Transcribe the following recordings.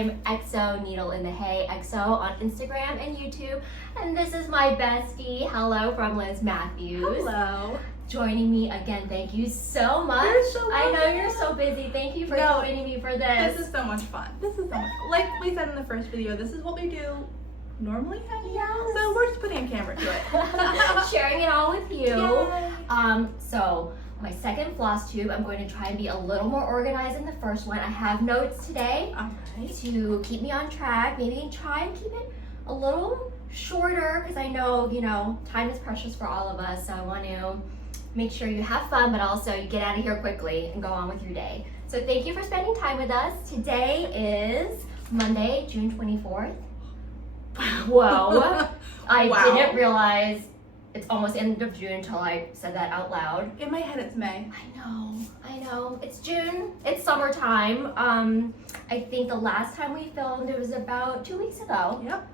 I'm XO Needle in the Hay, XO on Instagram and YouTube. And this is my bestie, Hello, from Liz Matthews. Hello. Joining me again, thank you so much. You're so I know welcome. you're so busy. Thank you for joining me for this. This is so much fun. This is so much fun. Like we said in the first video, this is what we do normally hanging out. So we're just putting a camera to it. Sharing it all with you. Yay. So my second floss tube, I'm going to try and be a little more organized than the first one. I have notes today to keep me on track. Maybe try and keep it a little shorter because I know, time is precious for all of us. So I want to make sure you have fun, but also you get out of here quickly and go on with your day. So thank you for spending time with us. Today is Monday, June 24th. Whoa. I didn't realize it's almost end of June until I said that out loud. In my head, it's May. I know. It's June. It's summertime. I think the last time we filmed, it was about 2 weeks ago. Yep.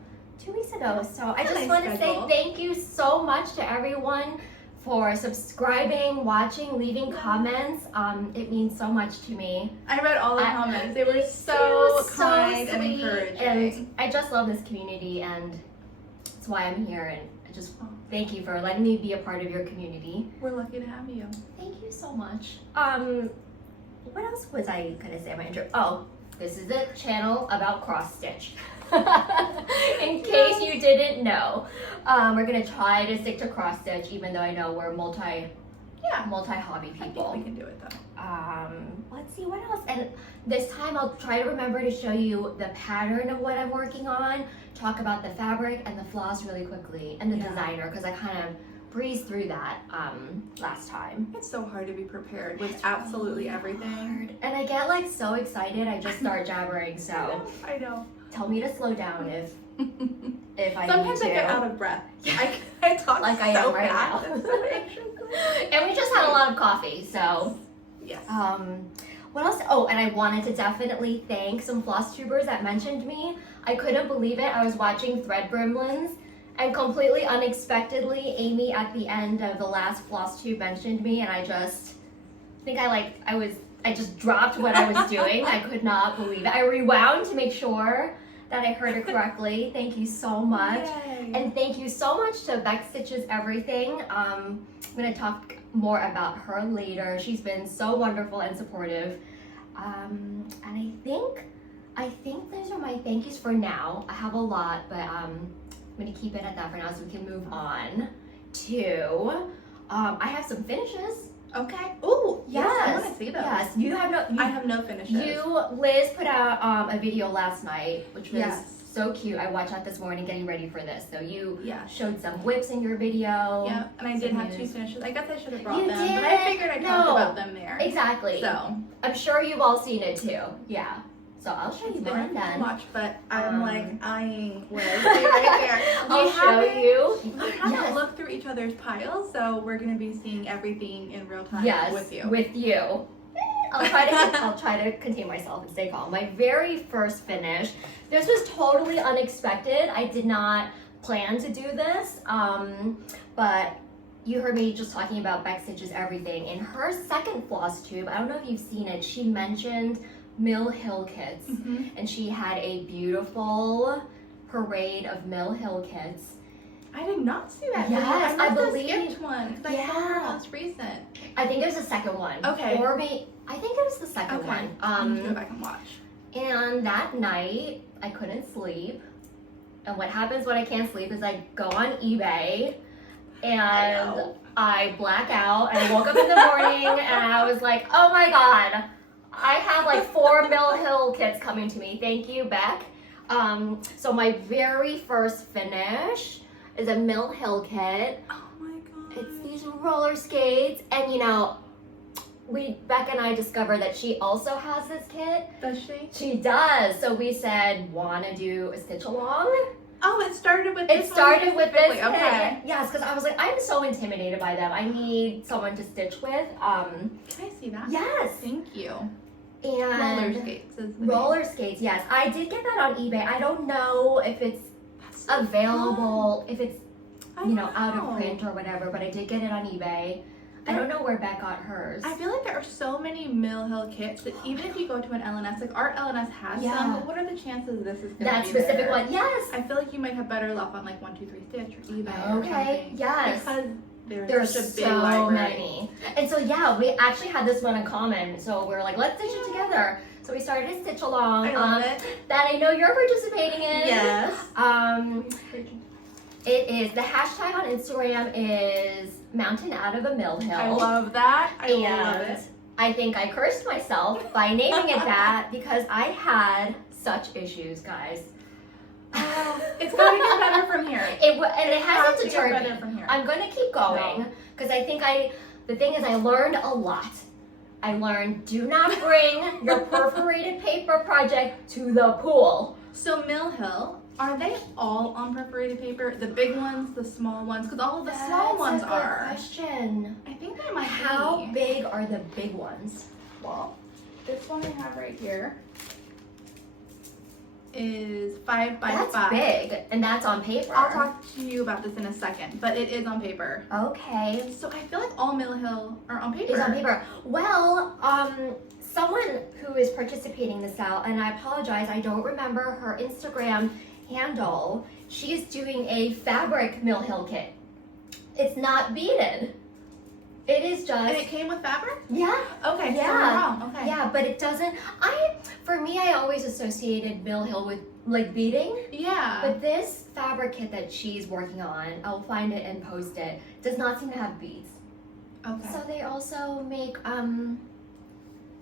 2 weeks ago. So I just nice want to say schedule. thank you so much to everyone for subscribing, watching, leaving comments. It means so much to me. I read all the comments. They were so kind and sweet, encouraging. And I just love this community, and that's why I'm here. And I just thank you for letting me be a part of your community. We're lucky to have you. Thank you so much. What else was I gonna say in my intro? Oh, this is a channel about cross stitch. In case you didn't know, we're gonna try to stick to cross stitch, even though I know we're multi hobby people. I think we can do it though. Let's see what else. And this time I'll try to remember to show you the pattern of what I'm working on, talk about the fabric and the floss really quickly, and the designer, because I kind of breezed through that last time. It's so hard to be prepared with absolutely everything. And I get like so excited, I just start jabbering. So I know. tell me to slow down if I Sometimes need I to. get out of breath. I talk like so I am right fast. now. And we just had a lot of coffee, so. Yes. What else? Oh, and I wanted to definitely thank some floss tubers that mentioned me. I couldn't believe it. I was watching Thread Gremlins, and completely unexpectedly, Amy at the end of the last floss tube mentioned me, and I just dropped what I was doing. I could not believe it. I rewound to make sure that I heard it correctly. Thank you so much. Yay. And thank you so much to Xstitches Everything. I'm gonna talk more about her later. She's been so wonderful and supportive. And I think those are my thank yous for now. I have a lot, but I'm gonna keep it at that for now so we can move on to, I have some finishes. Okay. Oh, yes. I want to see those. Yes, I have no finishes. Liz put out a video last night, which was so cute. I watched that this morning getting ready for this. So you showed some whips in your video. Yeah, and I did have 2 finishes. I guess I should have brought You them, did? but I figured I'd talk about them there. Exactly. So I'm sure you've all seen it too. Yeah. So I'll show you mine then. Watch, but I'm like eyeing Liz right there. I'll show you. We haven't looked through each other's piles, so we're gonna be seeing everything in real time with you. With you. I'll try to contain myself and stay calm. My very first finish. This was totally unexpected. I did not plan to do this, but you heard me just talking about Xstitches Everything. In her second floss tube, I don't know if you've seen it, she mentioned Mill Hill kits, and she had a beautiful parade of Mill Hill kits. I did not see that. Yes, I believe skipped one because I saw her most recent. I think it was the second one. Okay. Or I think it was the second one. I'm gonna go back and watch. And that night, I couldn't sleep. And what happens when I can't sleep is I go on eBay and I black out. And I woke up in the morning and I was like, oh my God, I have like 4 Mill Hill kits coming to me. Thank you, Beck. So my very first finish is a Mill Hill kit. Oh my God. It's these roller skates. And Beck and I discovered that she also has this kit. Does she? She does. So we said, wanna do a stitch along? Oh, it started with this. Okay. Yes, because I was like, I'm so intimidated by them. I need someone to stitch with. Can I see that? Yes. Thank you. And roller skates, yes. I did get that on eBay. I don't know if it's available, if it's out of print or whatever, but I did get it on eBay. I don't know where Beck got hers. I feel like there are so many Mill Hill kits that even if you go to an LNS, like our LNS has some, but what are the chances this is going to be that specific there? one? Yes. I feel like you might have better luck on like 123 Stitch or eBay or Okay, something. yes. Because There's such a big so library. many. And so yeah, we actually had this one in common. So we were like, let's stitch it together. So we started a stitch along. I love it. That I know you're participating in. Yes. It is, the hashtag on Instagram is Mountain Out of a Mill Hill. I love that. I love And it. I think I cursed myself by naming it that because I had such issues, guys. It's going to get better from here. And it hasn't to get deterred better me. from here. I'm going to keep going because I think the thing is I learned a lot. I learned do not bring your perforated paper project to the pool. So Mill Hill, are they all on perforated paper? The big ones, the small ones? Because all of the small ones That's a good are. question. I think they might How be. big are the big ones? Well, this one I have right here is 5 by That's 5. big, and that's on paper. I'll talk to you about this in a second, but it is on paper. Okay. So I feel like all Mill Hill are on paper. It's on paper. Well, someone who is participating in this out, and I apologize, I don't remember her Instagram handle. She's doing a fabric Mill Hill kit. It's not beaded. It is just. And it came with fabric? Yeah. Okay, so Yeah. we're wrong. Okay. Yeah, but it doesn't. For me, I always associated Mill Hill with like beading. Yeah. But this fabric kit that she's working on, I'll find it and post it, does not seem to have beads. Okay. So they also make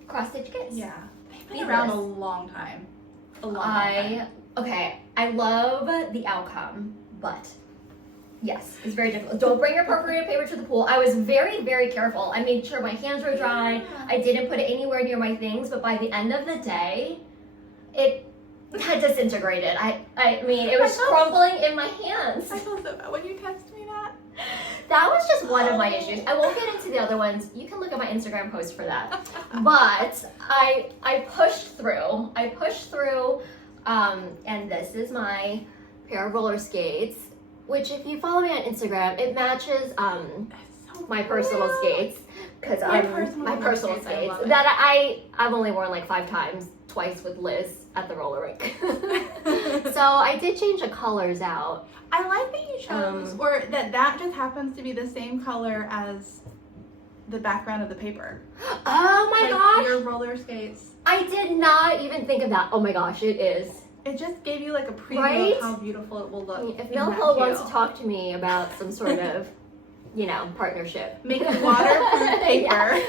cross stitch kits. Yeah. They've been Beadless. around a long time. A long time. Okay, I love the outcome, but yes, it's very difficult. Don't bring your perforated paper to the pool. I was very, very careful. I made sure my hands were dry. Yeah. I didn't put it anywhere near my things, but by the end of the day, it had disintegrated. I mean, it was crumbling in my hands. I feel so bad when you text me that. That was just one of my issues. I won't get into the other ones. You can look at my Instagram post for that. But I pushed through. And this is my pair of roller skates, which if you follow me on Instagram, it matches my personal skates. Because My my personal personal skates, I skates love it. that I've only worn like 5 times, twice with Liz at the roller rink. So I did change the colors out. I like that you chose, or that just happens to be the same color as the background of the paper. Oh my Like gosh! your roller skates. I did not even think of that. Oh my gosh, it is. It just gave you like a preview Right? of how beautiful it will look. If in Mill that Hill wants heel. to talk to me about some sort of, partnership. Making waterproof paper. Yeah.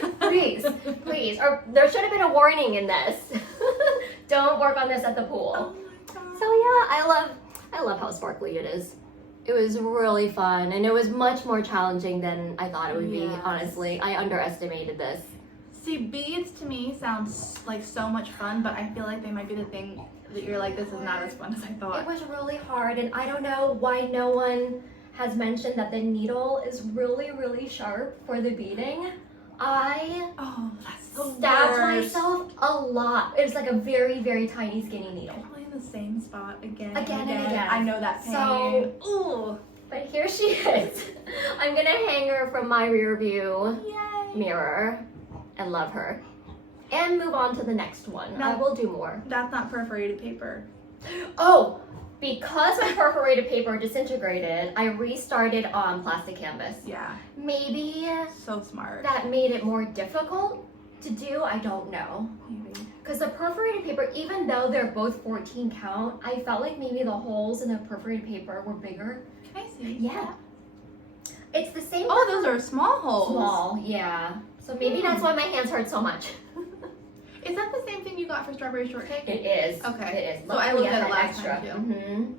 Please. Or there should have been a warning in this. Don't work on this at the pool. Oh my god. So yeah, I love how sparkly it is. It was really fun, and it was much more challenging than I thought it would be, Yes. honestly. I underestimated this. See, beads to me sounds like so much fun, but I feel like they might be the thing that you're like, this is not as fun as I It thought. was really hard, and I don't know why no one has mentioned that the needle is really, really sharp for the beading. I Oh, that's the stabbed worst. myself a lot. It was like a very, very tiny, skinny needle. Probably in the same spot again Again and again. I know that pain. So- ooh, But here she is. I'm gonna hang her from my rear view yay! mirror and love her. And move on to the next one. No. I will do more. That's not perforated paper. Oh, because my perforated paper disintegrated, I restarted on plastic canvas. Yeah, Maybe so smart. that made it more difficult to do. I don't know. Maybe. Because the perforated paper, even though they're both 14 count, I felt like maybe the holes in the perforated paper were bigger. Can I see? Yeah. It's the same. Oh, those are small holes. Small, yeah. So maybe that's why my hands hurt so much. Is that the same thing you got for strawberry shortcake? It is. Okay. It is. So I Luckily, looked at it had last extra. time, too. Mm-hmm.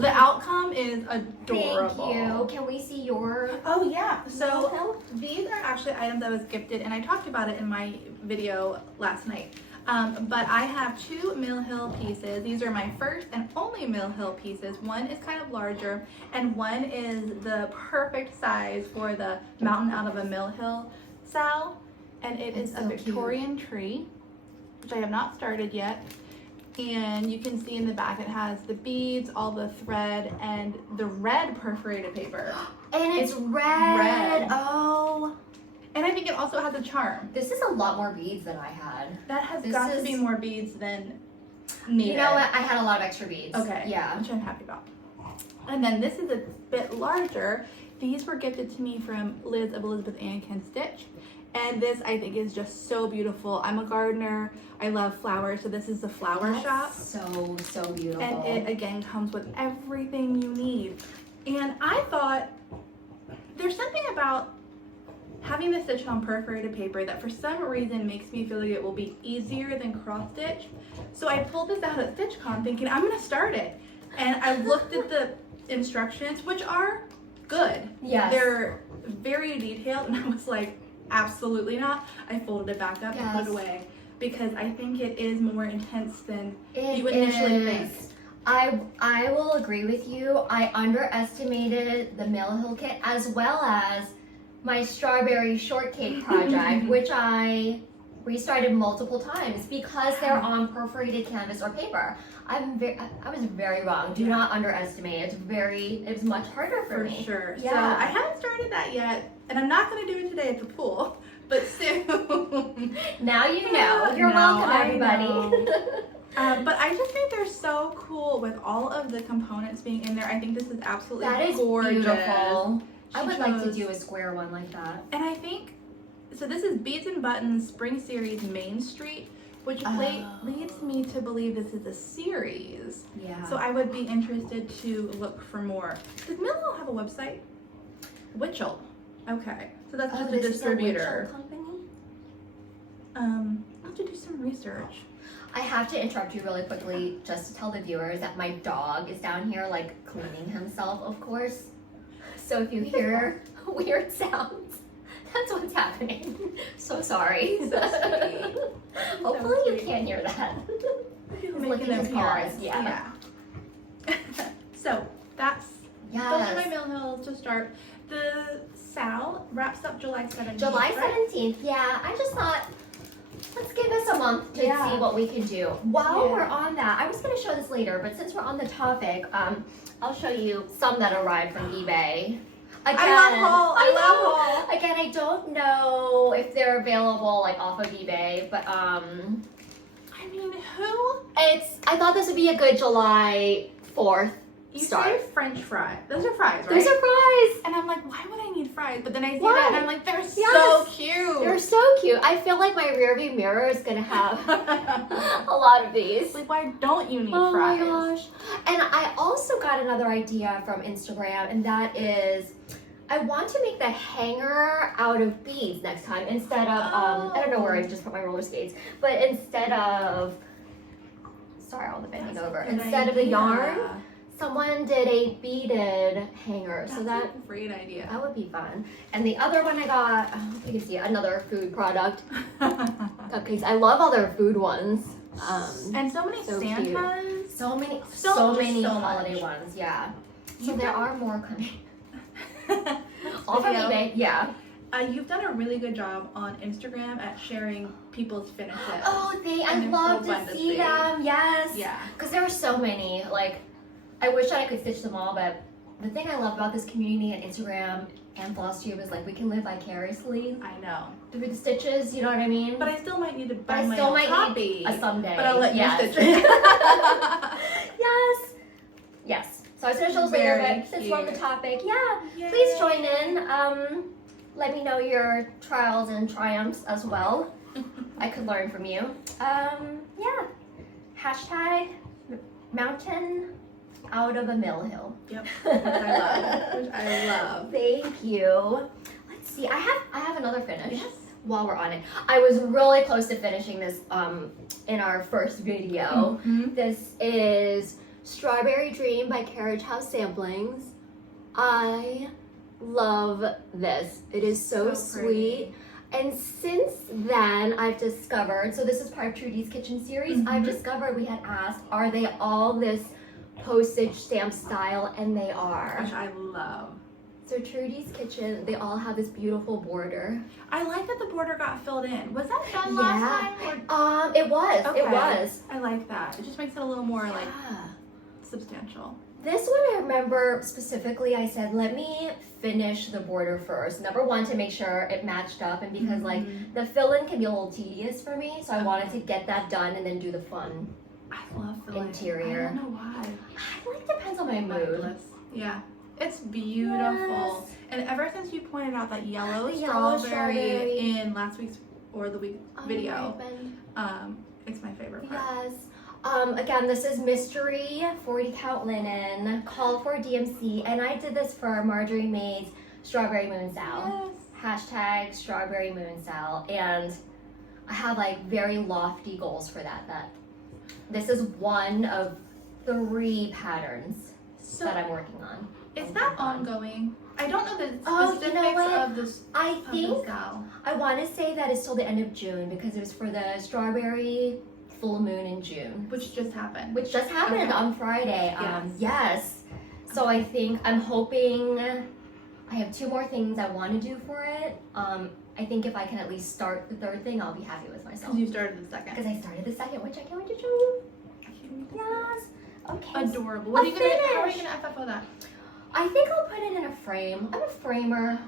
The outcome is adorable. Thank you. Can we see your? Oh yeah. So Mill these are actually items I was gifted, and I talked about it in my video last night. But I have 2 Mill Hill pieces. These are my first and only Mill Hill pieces. One is kind of larger, and one is the perfect size for the Mountain Out of a Mill Hill Sal. And it is That's a so cute. Victorian tree, which I have not started yet. And you can see in the back it has the beads, all the thread, and the red perforated paper. And it's red. Oh. And I think it also has a charm. This is a lot more beads than I had. That has got to be more beads than needed. You know what? I had a lot of extra beads. Okay. Yeah. Which I'm happy about. And then this is a bit larger. These were gifted to me from Liz of Elizabeth Ann Can Stitch. And this I think is just so beautiful. I'm a gardener. I love flowers, so this is the flower shop. So beautiful. And it again comes with everything you need. And I thought there's something about having this stitched on perforated paper that for some reason makes me feel like it will be easier than cross stitch. So I pulled this out at StitchCon thinking I'm gonna start it. And I looked at the instructions, which are good. Yes. They're very detailed, and I was like, absolutely not. I folded it back up and put it away because I think it is more intense than you initially think. I will agree with you. I underestimated the Mill Hill kit as well as my strawberry shortcake project, which I restarted multiple times because they're on perforated canvas or paper. I was very wrong. Do not underestimate. It's much harder for me. Sure. Yeah. So I haven't started that yet, and I'm not going to do it today at the pool, but soon. Now you know. You're welcome, everybody. But I just think they're so cool with all of the components being in there. I think this is absolutely gorgeous. Beautiful. I would like to do a square one like that. And I think, so this is Beads and Buttons Spring Series Main Street, which leads me to believe this is a series. Yeah. So I would be interested to look for more. Does Mill Hill have a website? Witchell. Okay. So that's just a distributor. Is a company? I'll have to do some research. I have to interrupt you really quickly just to tell the viewers that my dog is down here like cleaning himself, of course. So if you hear weird sounds, that's what's happening. So sorry. Hopefully you can't hear that. He's licking his paws. Yeah. So that's those are my Mill Hills to start. The Sal wraps up July 17th. July 17th, yeah. I just thought, let's give us a month to see what we can do. While we're on that, I was going to show this later, but since we're on the topic, I'll show you some that arrived from eBay. Again, I love haul. Again, I don't know if they're available like off of eBay, but I mean, I thought this would be a good July 4th start. You say French fries. Those are fries, right? Those are fries. And I'm like, why would I need fries? But then I see that and I'm like, they're so cute. They're so cute. I feel like my rearview mirror is gonna have a lot of these. Like, why don't you need fries? Oh my gosh. And I also got another idea from Instagram, and that is, I want to make the hanger out of beads next time instead of, I don't know where I just put my roller skates, but instead of, sorry, all the bending over, instead of the yarn, someone did a beaded hanger. That's a great idea. That would be fun. And the other one I got, you can see another food product, cupcakes. I love all their food ones. And so many Santas. Cute. So many holiday ones, yeah. So there are more coming. All from eBay, yeah. You've done a really good job on Instagram at sharing people's finishes. Oh, I love to see them, yes. Yeah. Because there are so many, like, I wish that I could stitch them all, but the thing I love about this community and Instagram and Flosstube is like we can live vicariously. I know. Through the stitches, you know what I mean? But I still might need to buy my own copy. A someday. But I'll let you stitch it. Yes. So I was going to show this later, but since we're on the topic, please join in. Let me know your trials and triumphs as well. I could learn from you. Hashtag mountain out of a Mill Hill. Yep. Which I love. Thank you. Let's see. I have another finish. Yes. While we're on it, I was really close to finishing this in our first video. This is Strawberry Dream by Carriage House Samplings. I love this. It is so sweet. And since then, I've discovered, so this is part of Trudy's Kitchen series, I've discovered we had asked, are they all this postage stamp style? And they are. Which I love. So Trudy's Kitchen, they all have this beautiful border. I like that the border got filled in. Was that done last time? It was. Okay. It was. I like that. It just makes it a little more like substantial. This one I remember specifically, I said, let me finish the border first. Number one, to make sure it matched up, and because like the fill-in can be a little tedious for me, so I wanted to get that done and then do the fun I love fill-in. interior. I don't know why. I like depends on my mood. Yeah. It's beautiful. Yes. And ever since you pointed out that yellow The yellow strawberry in last week's or the week video, my it's my favorite part. yes. Again, this is mystery 40 count linen, called for DMC, and I did this for Marjorie May's Strawberry Moon Sal. Yes. Hashtag Strawberry Moon Sal, and I have like very lofty goals for that. This is one of 3 patterns that I'm working on. Is that ongoing? I don't know the specifics you know what? of this. I think style. I want to say that it's till the end of June because it was for the Strawberry Full Moon in June. Which just happened. Which just happened on Friday. Yes. So I think, I'm hoping, I have 2 more things I want to do for it. I think if I can at least start the 3rd thing, I'll be happy with myself. Because you started the 2nd. Because I started the 2nd, which I can't wait to show you. Yes. Okay. Adorable. How are you gonna FFO that? I think I'll put it in a frame. I'm a framer.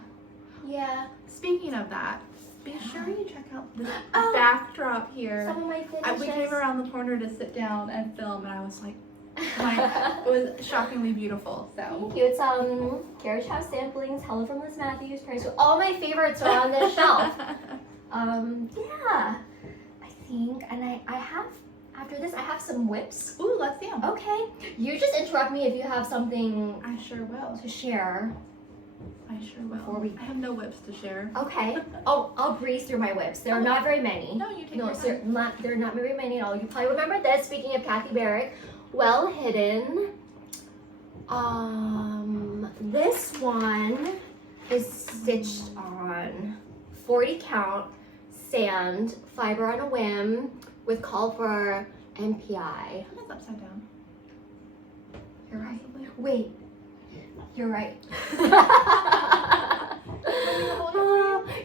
Yeah. Speaking of that, be sure you check out this backdrop here. Some of my finishes. We came around the corner to sit down and film, and I was like, it was shockingly beautiful. So thank you. It's Carriage House samplings, Hello from Liz Matthews, Praise to all my favorites are on this shelf. Yeah. I think, and I have. After this, I have some whips. Ooh, let's see them. Okay. You just interrupt me if you have something I sure will. to share. I sure will. I have no whips to share. Okay. Oh, I'll breeze through my whips. There are not very many. No, you take your time. There are not very many at all. You probably remember this. Speaking of Kathy Barrick, Well Hidden. This one is stitched on 40 count sand, fiber on a whim, with call for MPI. It's upside down. You're right. Wait. You're right.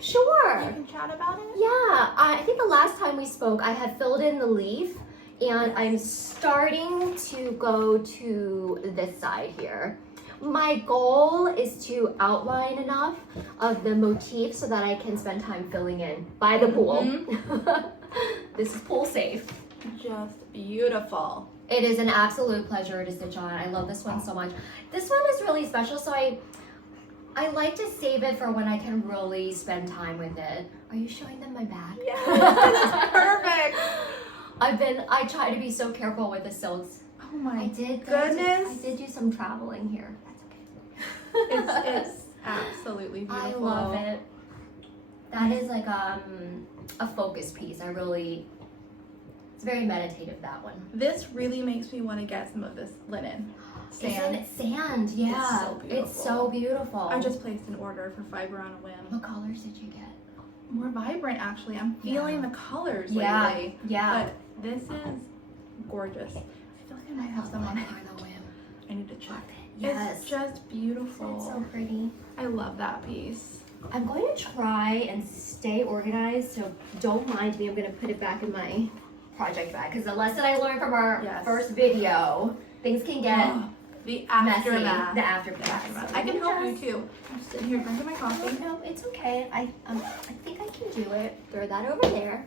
Sure. You can chat about it? Yeah. I think the last time we spoke, I had filled in the leaf, and I'm starting to go to this side here. My goal is to outline enough of the motif so that I can spend time filling in by the pool. This is pool safe. Just beautiful. It is an absolute pleasure to stitch on. I love this one so much. This one is really special, so I like to save it for when I can really spend time with it. Are you showing them my bag? Yes, that's perfect. I try to be so careful with the silks. Oh my I did do some traveling here. That's okay. It's absolutely beautiful. I love it. That is like a focus piece. It's very meditative, that one. This really makes me want to get some of this linen. Sand. Isn't it sand? Yeah. It's so beautiful. It's so beautiful. I just placed an order for fiber on a whim. What colors did you get? More vibrant, actually. I'm feeling the colors lately. Yeah. But this is gorgeous. I feel like I might have some on the whim. I need to check. Yes. It's just beautiful. It's so pretty. I love that piece. I'm going to try and stay organized, so don't mind me. I'm going to put it back in my project bag, because the lesson I learned from our first video, things can get the aftermath. aftermath. The aftermath. So I can help you too. I'm just sitting here drinking my coffee. No, it's okay. I think I can do it. Throw that over there.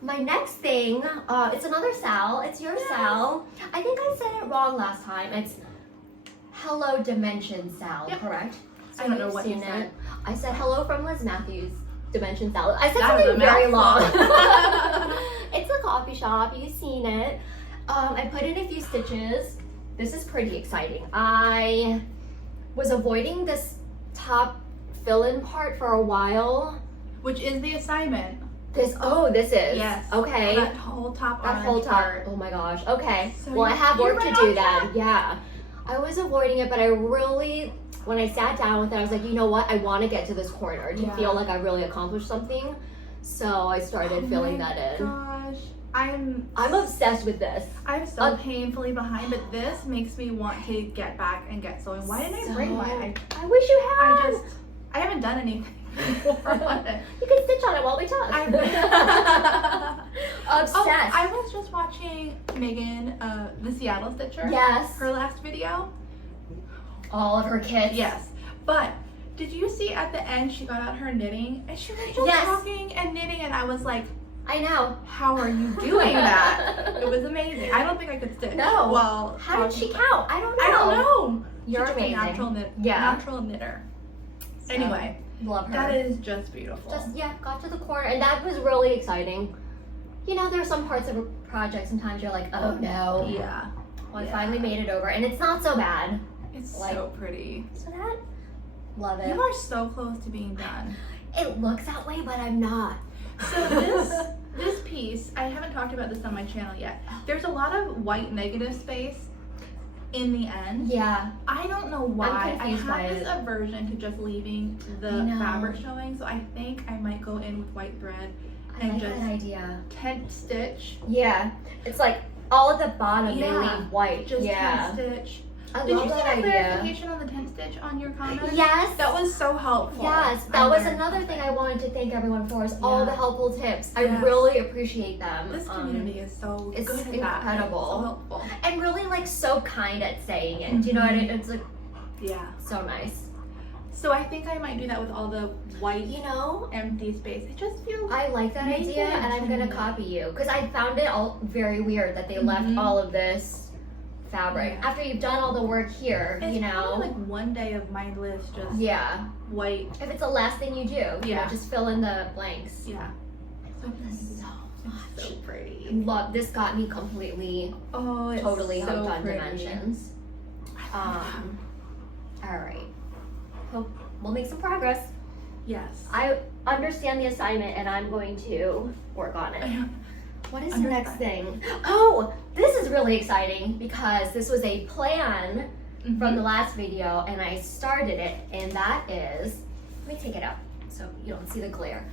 My next thing, it's another Sal. It's your Sal. I think I said it wrong last time. It's Hello Dimensions Sal, correct? So I don't know what you said. I said hello from Liz Matthews Dimensions Sal. I said That was something a very mouthful. long. It's a coffee shop. You've seen it. I put in a few stitches. This is pretty exciting. I was avoiding this top fill-in part for a while. Which is the assignment. This is. Yes. Okay. That whole top That whole top. part. Oh my gosh. Okay. So well, I have you're work to right do on then. Yeah. I was avoiding it, but I really, when I sat down with it, I was like, you know what? I want to get to this corner to feel like I really accomplished something. So I started filling that in. Gosh. I'm obsessed with this. I'm so painfully behind, but this makes me want to get back and get sewing. Why didn't I bring mine? I wish you had. I haven't done anything on it. You can stitch on it while we talk. Obsessed. Oh, I was just watching Megan, the Seattle Stitcher. Yes. Her last video. All of her kits. Yes. But did you see at the end she got out her knitting and she was just talking and knitting, and I was like, I know. How are you doing that? It was amazing. I don't think I could stitch. No. Well, how did she count? I don't know. I don't know. You're She's amazing. A natural knitter. So, anyway, love her. That is just beautiful. Got to the corner, and that was really exciting. You know, there are some parts of a project sometimes you're like, oh no. Yeah. Well, I finally made it over, and it's not so bad. It's so pretty. So that, love it. You are so close to being done. It looks that way, but I'm not. So this piece, I haven't talked about this on my channel yet. There's a lot of white negative space in the end. Yeah. I don't know why. I confused by have this aversion to just leaving the fabric showing, so I think I might go in with white thread and like just that idea. tent stitch. Yeah. It's like all at the bottom they leave white. Just tent stitch. I Did love you see that the idea. clarification on the tent stitch on your comment? Yes. That was so helpful. Yes, that was another thing I wanted to thank everyone for, is all the helpful tips. I really appreciate them. This community is so it's good at incredible. So helpful. And really like so kind at saying it. Do you know what I mean? It's like so nice. So I think I might do that with all the white, empty space. It just feels. I like that idea, and I'm gonna copy you because I found it all very weird that they left all of this fabric after you've done all the work here. It's like one day of my list, just white. If it's the last thing you do, you know, just fill in the blanks. Yeah. I love this so much. It's so pretty. Love this. Got me completely. It's totally hooked on pretty. dimensions. All right. Hope we'll make some progress. Yes. I understand the assignment, and I'm going to work on it. What is the next thing? Oh, this is really exciting because this was a plan from the last video, and I started it, and that is, let me take it out so you don't see the glare.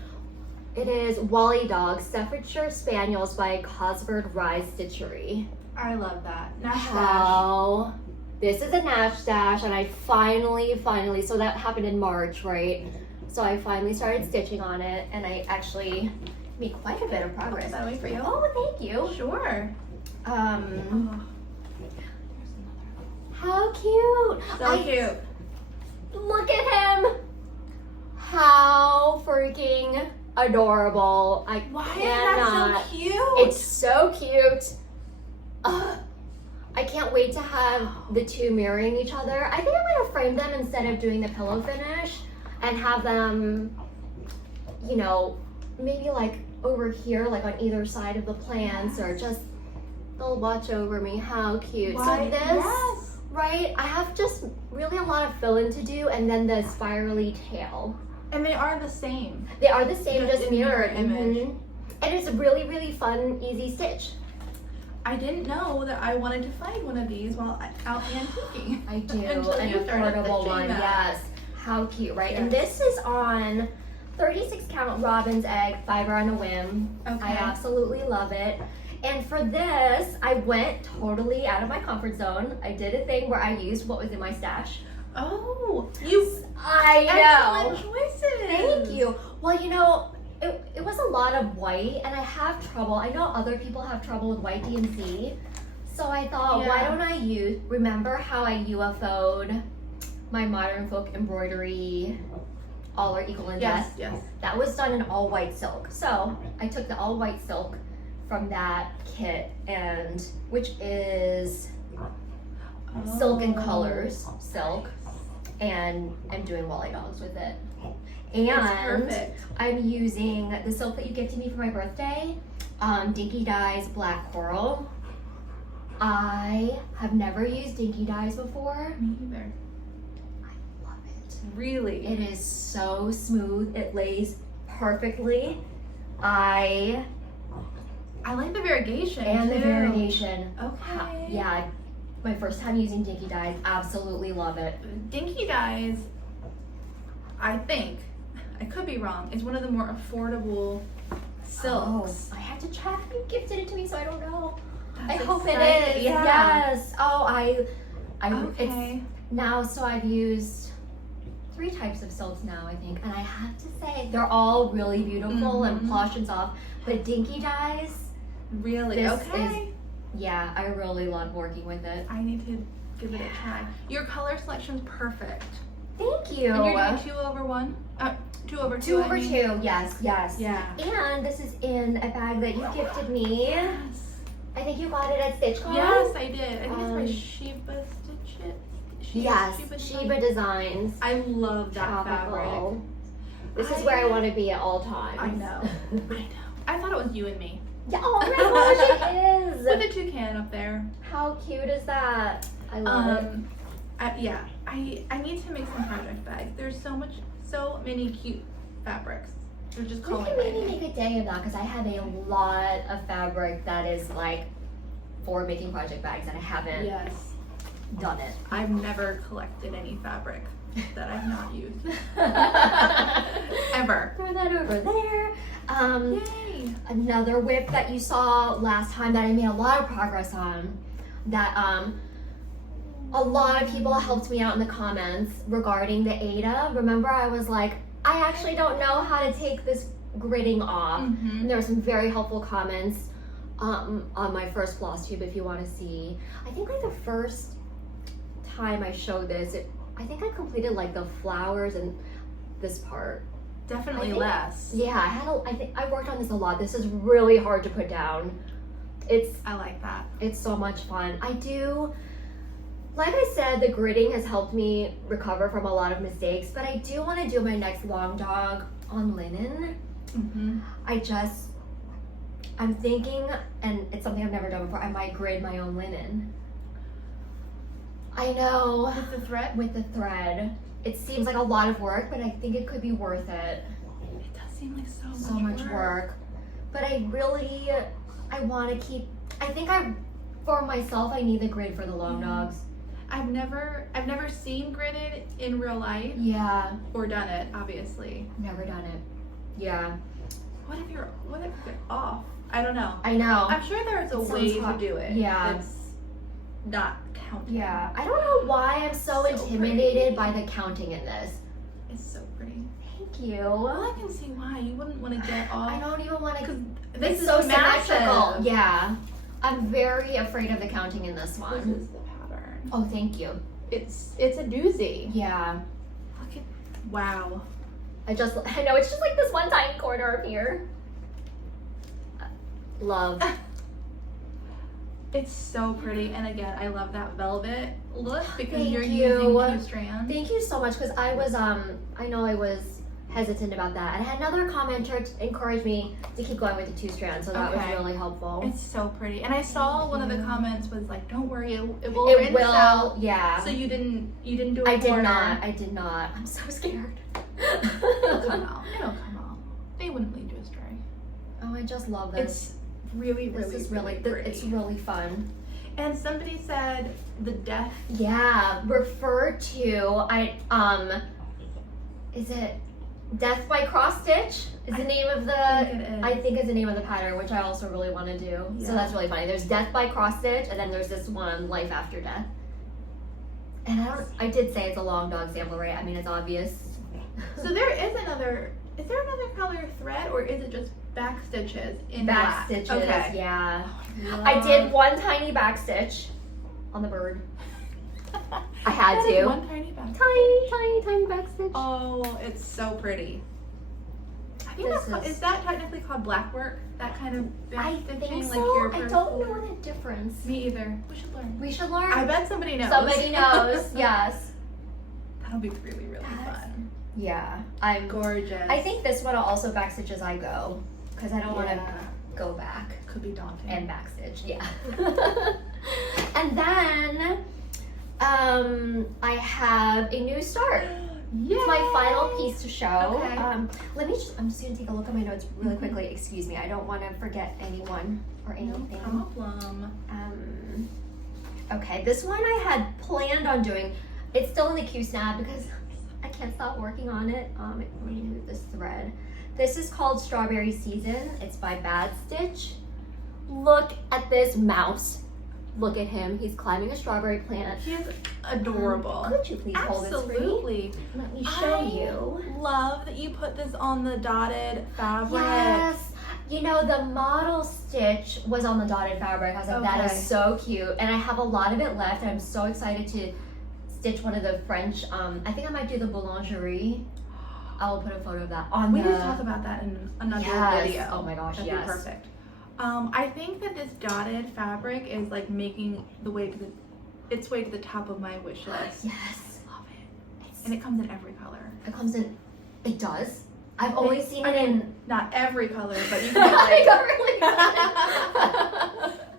It is Wally Dogs, Staffordshire Spaniels by Cosford Stitchery. I love that. Wow. This is a Nash stash, and I finally, so that happened in March, right? So I finally started stitching on it, and I actually made quite a bit of progress. Is that way for you? Oh, thank you. Sure. How cute. So cute. Look at him. How freaking adorable. Why is that so cute? It's so cute. I can't wait to have the two mirroring each other. I think I'm gonna frame them instead of doing the pillow finish and have them, you know, maybe like over here, like on either side of the plants, or just they'll watch over me. How cute. So this, right, I have just really a lot of fill-in to do, and then the spirally tail. And they are the same. They are the same, just mirrored image. And it's a really, really fun, easy stitch. I didn't know that I wanted to find one of these while out antiquing. I do, an affordable one, yes. How cute, right? Yes. And this is on 36 count robin's egg, fiber on a whim. Okay. I absolutely love it. And for this, I went totally out of my comfort zone. I did a thing where I used what was in my stash. Oh, I know. Excellent choices. Thank you. Well, you know, it was a lot of white, and I have trouble. I know other people have trouble with white DMC. So I thought, why don't I remember how I UFO'd my modern folk embroidery All Are Equal in Death? Yes. That was done in all white silk. So I took the all white silk from that kit, and which is Silken Colors silk, and I'm doing Wally Dogs with it. And I'm using the silk that you gifted me for my birthday, Dinky Dyes Black Coral. I have never used Dinky Dyes before. Me either. I love it. Really? It is so smooth. It lays perfectly. I like the variegation. And too. the variegation. Okay. Yeah, my first time using Dinky Dyes. Absolutely love it. Dinky Dyes, I think, I could be wrong, is one of the more affordable silks. Oh, I have to check. You gifted it to me, so I don't know. That's I hope it exciting. is. Yeah. Yes. Oh, Okay. it's now, so I've used 3 types of silks now, I think, and I have to say they're all really beautiful and plush and soft. But Dinky Dyes, Really? this Okay. yeah, I really love working with it. I need to give it a try. Your color selection's perfect. Thank you. And you're doing 2/1? 2/2. 2 I over mean. 2. Yes, yes. Yeah. And this is in a bag that you gifted me. Yes. I think you got it at StitchCon. Yes, I did. I think it's by Sheba Stitch It. Yes, Sheba Sheba Designs. I love that Tropical. fabric. This is where I want to be at all times. I know. I know. I thought it was you and me. Yeah, oh my gosh, it is. With a toucan up there. How cute is that? I love it. Yeah, I need to make some project bags. There's so many cute fabrics. They're just We calling can my maybe name. make a day of that because I have a lot of fabric that is like for making project bags and I haven't Yes. done it. I've never collected any fabric that I've not used. Ever. Throw that over there. Yay. Another whip that you saw last time that I made a lot of progress on, that a lot of people helped me out in the comments regarding the Ada. Remember, I was like, I actually don't know how to take this gridding off. Mhm. And there were some very helpful comments on my first Flosstube if you want to see. I think like the first time I showed this, I think I completed like the flowers and this part. Definitely I think- less. Yeah, I think I worked on this a lot. This is really hard to put down. I like that. It's so much fun. Like I said, the gridding has helped me recover from a lot of mistakes, but I do want to do my next long dog on linen. Mm-hmm. I'm thinking, and it's something I've never done before, I might grid my own linen. I know. With the thread? With the thread. It seems like a lot of work, but I think it could be worth it. It does seem like So much work. But I want to keep, for myself, I need the grid for the long dogs. I've never seen gridded in real life Yeah, or done it, obviously. never done it. Yeah, What if you're off? I don't know. I know. I'm sure there's a It way sounds to hot. do it. Yeah. It's not counting. Yeah, I don't know why I'm so intimidated by the counting in this. It's so pretty. Thank you. Well, I can see why you wouldn't want to get off. I don't even want to. This It's is so massive. symmetrical. Yeah, I'm very afraid of the counting in this This one. is the pattern. Oh, thank you. It's a doozy. Yeah, Look at, wow. I know it's just like this one tiny corner up here. Love. It's so pretty, and again, I love that velvet look because Thank you're you. using 2 strands. Thank you so much because I know I was hesitant about that, and I had another commenter to encourage me to keep going with the 2 strands, so that was Okay. really helpful. It's so pretty, and I saw one of the comments was like, "Don't worry, it will It rinse will, out." yeah. So you didn't do a I did quarter. not. I did not. I'm so scared. It'll come out. It'll come out. They wouldn't lead you astray. Oh, I just love this. It's really, This really, is really really, pretty. it's really fun. And somebody said the death. Yeah, refer to is it Death by Cross Stitch? Is the name of the I think it is. is the name of the pattern, which I also really want to do. Yeah. So that's really funny. There's Death by Cross Stitch, and then there's this one, Life After Death. And I did say it's a long dog sample, right? I mean, it's obvious. So there is another. Is there another color thread, or is it just back stitches in Back black? stitches, Okay. yeah. I did one tiny back stitch on the bird. I had That is to. One tiny back. Tiny back stitch. Oh, it's so pretty. I think is that technically called black work? That kind of back I stitching, think like so. your I first don't order? know the difference. Me either. We should learn. We should learn. I bet somebody knows. Somebody knows. Yes. That'll be really, really fun. Yeah. I'm Gorgeous. I think this one will also backstitch as I go, because I don't want to Yeah. go back Could be daunting. and backstitch. Yeah. And then I have a new start. It's my final piece to show. Okay. I'm just gonna take a look at my notes really quickly. Excuse me, I don't want to forget anyone or anything. No problem. Okay, this one I had planned on doing. It's still in the Q snap because I can't stop working on it. Let me move this thread. This is called Strawberry Season. It's by Bad Stitch. Look at this mouse. Look at him. He's climbing a strawberry plant. He is adorable. Could you please hold this for me? Absolutely. Let me show you. Love that you put this on the dotted fabric. Yes. You know, the model stitch was on the dotted fabric. I was like, that is so cute. And I have a lot of it left. I'm so excited to stitch one of the French, I think I might do the boulangerie. I will put a photo of that on We need to talk about that in another video. Oh my gosh, That'd be perfect. I think that this dotted fabric is like making the way to its way to the top of my wish list. Yes. Love it. And it comes in every color. It does? I've only seen it in... Not every color, but you can get like... I got really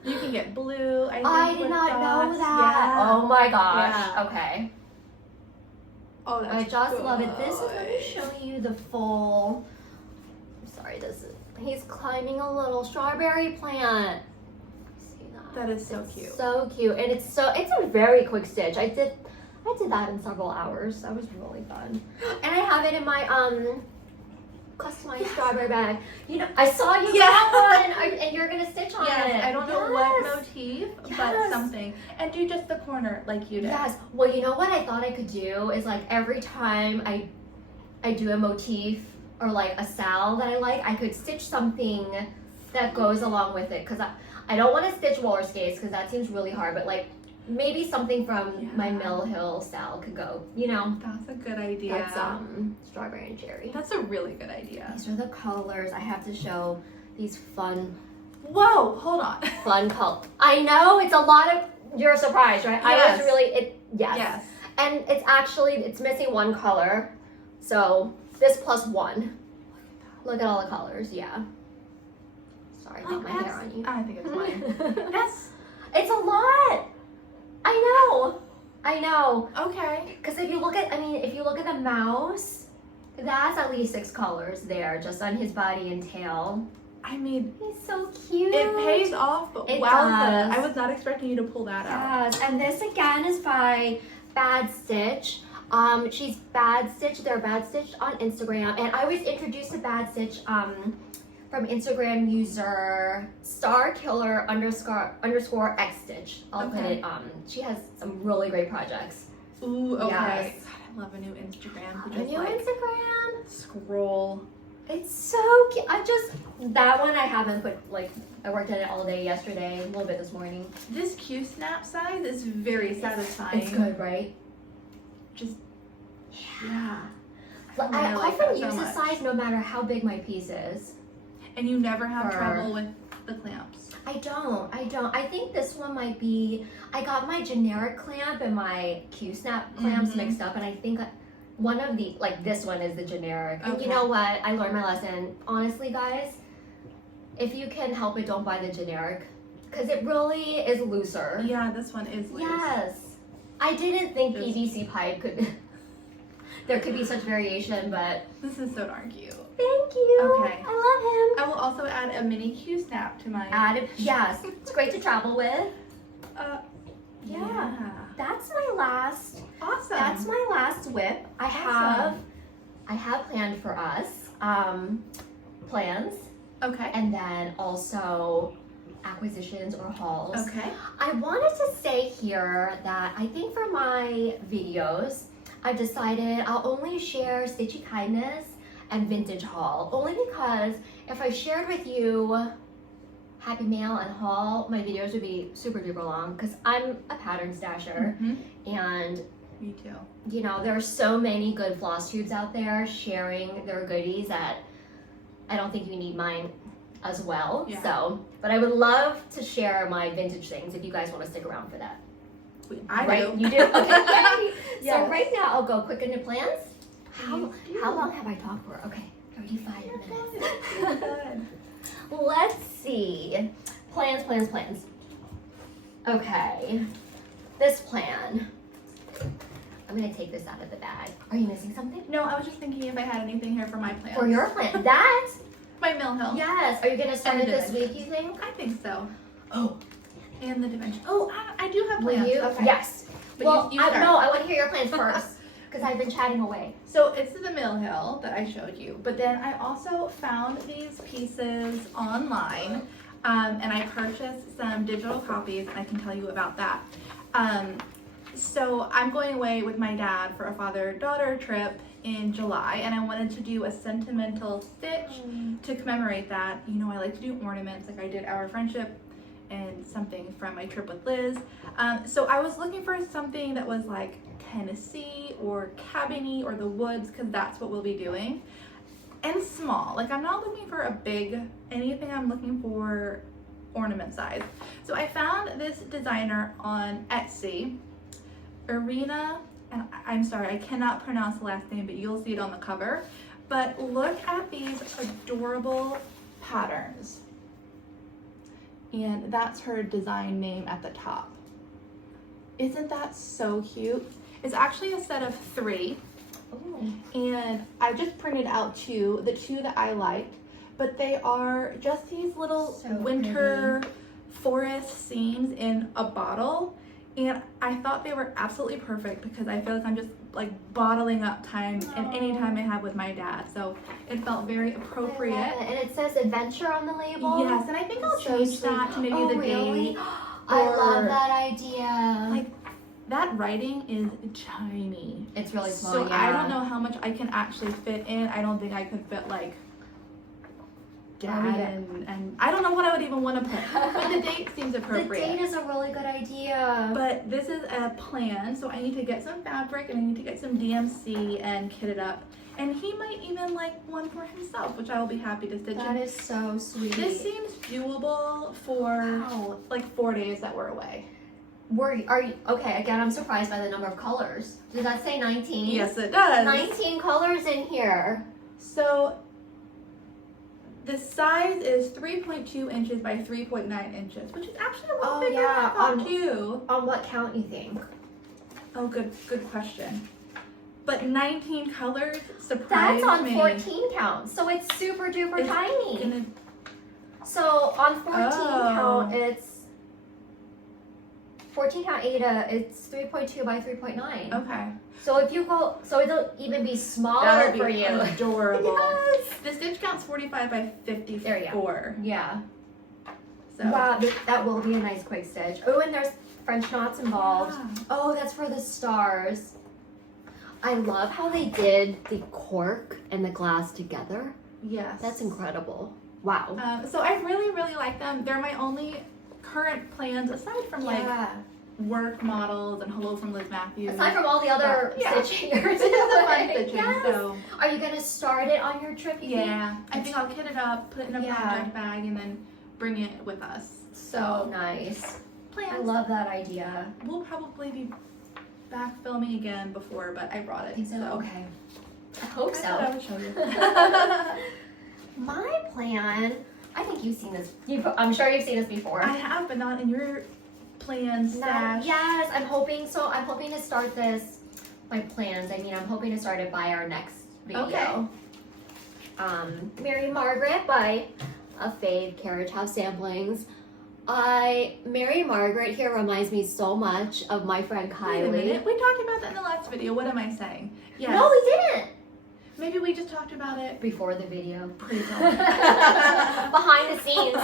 you can get blue, I did not know that. Yeah. Oh my gosh. Yeah. Okay. Oh, that's I just good. love it. This is, let me show you the full... I'm sorry, he's climbing a little strawberry plant. See that? That is so cute. So cute. And it's a very quick stitch. I did that in several hours. That was really fun. And I have it in my customized strawberry bag. You know, I saw you got one, and you're gonna stitch on it. I don't know what motif, but something. And do just the corner like you did. Yes. Well, you know what I thought I could do is like every time I do a motif or like a sal that I like, I could stitch something that goes along with it. Cause I don't want to stitch roller skates because that seems really hard. But like maybe something from my Mill Hill style could go, you know. That's a good idea. That's strawberry and cherry. That's a really good idea. These are the colors. I have to show these fun. Whoa, hold on. Fun color. I know, it's a lot of, you're surprised, right? Yes. I was really, yes. And it's missing one color. So this plus one. Look at all the colors, yeah. Sorry about my hair on you. I think it's mine. It's a lot. I know. Okay. Because if you look at the mouse, that's at least 6 colors there, just on his body and tail. I mean, he's so cute. It pays off, but it wow, does. I was not expecting you to pull that out. Yes, and this again is by Bad Stitch. She's Bad Stitch. They're Bad Stitch on Instagram, and I was introduced to Bad Stitch from Instagram user starkiller __ xstitch. I'll put it. She has some really great projects. Ooh, okay. Yes. God, I love a new Instagram. Instagram. Scroll. It's so cute. That one I haven't put, like, I worked on it all day yesterday, a little bit this morning. This Q-snap size is very satisfying. It's good, right? Yeah. I often use this size no matter how big my piece is. And you never have trouble with the clamps? I don't. I think this one might be, I got my generic clamp and my Q-snap clamps mixed up, and I think one of the, like this one is the generic. And you know what? I learned my lesson. Honestly, guys, if you can help it, don't buy the generic. Because it really is looser. Yeah, this one is loose. Yes. I didn't think PVC pipe there could be such variation, but. This is so darn cute. Thank you. Okay. I love him. I will also add a mini Q-snap to my. Yes. It's great to travel with. Yeah. That's my last. Awesome. That's my last whip. I have planned for us plans. Okay. And then also acquisitions or hauls. Okay. I wanted to say here that I think for my videos, I've decided I'll only share Stitchy Kindness and vintage haul, only because if I shared with you happy mail and haul, my videos would be super duper long because I'm a pattern stasher and me too. You know, there are so many good floss tubes out there sharing their goodies that I don't think you need mine as well. Yeah. So, but I would love to share my vintage things if you guys want to stick around for that. I do. You do? Okay. Yes. So right now I'll go quick into plans. How long have I talked for? Okay, 35 minutes. You're good. Let's see. Plans. Okay. This plan. I'm gonna take this out of the bag. Are you missing something? No, I was just thinking if I had anything here for my plans. For your plan. That? My Mill Hill. Yes. Are you gonna start And it the this week, you think? I think so. Oh. And the dimensions. Oh, I do have Will plans. you? Okay. Yes. But well, you start. no, I want to hear your plans first. because I've been chatting away. So it's the mill hill that I showed you, but then I also found these pieces online, and I purchased some digital copies, and I can tell you about that. So I'm going away with my dad for a father-daughter trip in July, and I wanted to do a sentimental stitch to commemorate that. You know, I like to do ornaments, like I did our friendship and something from my trip with Liz. So I was looking for something that was like Tennessee or cabiny or the woods, because that's what we'll be doing, and small. Like, I'm not looking for a big anything, I'm looking for ornament size. So I found this designer on Etsy, Irina, and I'm sorry, I cannot pronounce the last name, but you'll see it on the cover. But look at these adorable patterns. And that's her design name at the top. Isn't that so cute? It's actually a set of 3. Ooh. And I just printed out 2, the 2 that I liked, but they are just these little So winter forest scenes in a bottle. And I thought they were absolutely perfect because I feel like I'm just like bottling up time and any time I have with my dad. So it felt very appropriate. I love it. And it says adventure on the label. Yes, and I think I'll So change sweet. that to maybe Oh, the really? date. I or- love that idea. Like, that writing is tiny. It's really small. So yeah. I don't know how much I can actually fit in. I don't think I could fit like dad and I don't know what I would even want to put. But the date seems The appropriate. date is a really good idea. But this is a plan, so I need to get some fabric and I need to get some DMC and kit it up. And he might even like one for himself, which I will be happy to stitch. That is so sweet. This seems doable for Wow. like 4 days that we're away. Are you okay? Again, I'm surprised by the number of colors. Did that say 19? Yes, it does. 19 colors in here. So the size is 3.2 inches by 3.9 inches, which is actually a little Oh, bigger yeah, than I thought too. On what count you think? Oh, good question. But 19 colors surprised That's on me. 14 count, so it's super duper It's tiny. gonna- So on 14 Oh. count, it's 14 count Ada. It's 3.2 by 3.9. Okay. So if you go, so it'll even be smaller That would be for you. adorable. Yes. The stitch count's 45 by 54. There you go. Yeah. So. Wow, that will be a nice quick stitch. Oh, and there's French knots involved. Yeah. Oh, that's for the stars. I love how they did the cork and the glass together. Yes. That's incredible. Wow. So I really, really like them. They're my only current plans aside from like work models and Hello from Liz Matthews. Aside from all the other Yeah. stitching you're This is a fun doing. stitching, Yes. so Are you gonna start it on your trip? You think? yeah. I think I'll kit it up, put it in a Yeah. project bag, and then bring it with us. So nice. Plans. I love that idea. We'll probably be back filming again before, but I brought it. I think so. Okay. I hope I thought I so. would show you. My plan. I think you've seen this. I'm sure you've seen this before. I have, but not in your plan stash. Yes, I'm hoping so. I'm hoping to start this. My plans. I mean, I'm hoping to start it by our next video. Okay. Mary Margaret by a fave Carriage House Samplings. Mary Margaret here reminds me so much of my friend Kylie. Wait a minute. We talked about that in the last video. What am I saying? Yes. No, we didn't. Maybe we just talked about it. Before the video. Pre-film. Behind the scenes.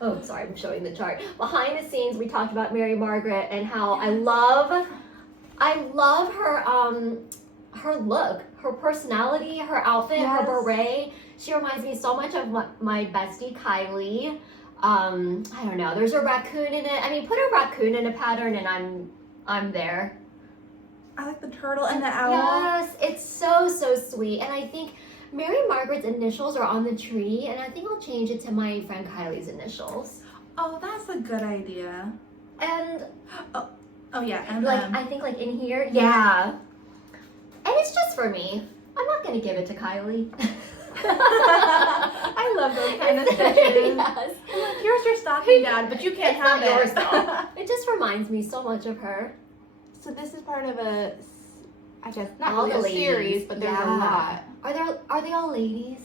Oh, sorry, I'm showing the chart. Behind the scenes, we talked about Mary Margaret and how I love her look, her personality, her outfit, her Yes. beret. She reminds me so much of my bestie Kylie. I don't know. There's a raccoon in it. I mean, put a raccoon in a pattern, and I'm there. I like the turtle and the owl. Yes, it's so sweet. And I think Mary Margaret's initials are on the tree, and I think I'll change it to my friend Kylie's initials. Oh, that's a good idea. And Oh yeah, and like I think like in here, yeah. And it's just for me. I'm not gonna give it to Kylie. I love those kind of stitches. Yes. Here's your stocking, Dad, but you can't It's have not it. yours though. It just reminds me so much of her. So this is part of a, I guess not All really a the series, ladies, but there's yeah. a lot. Are they all ladies?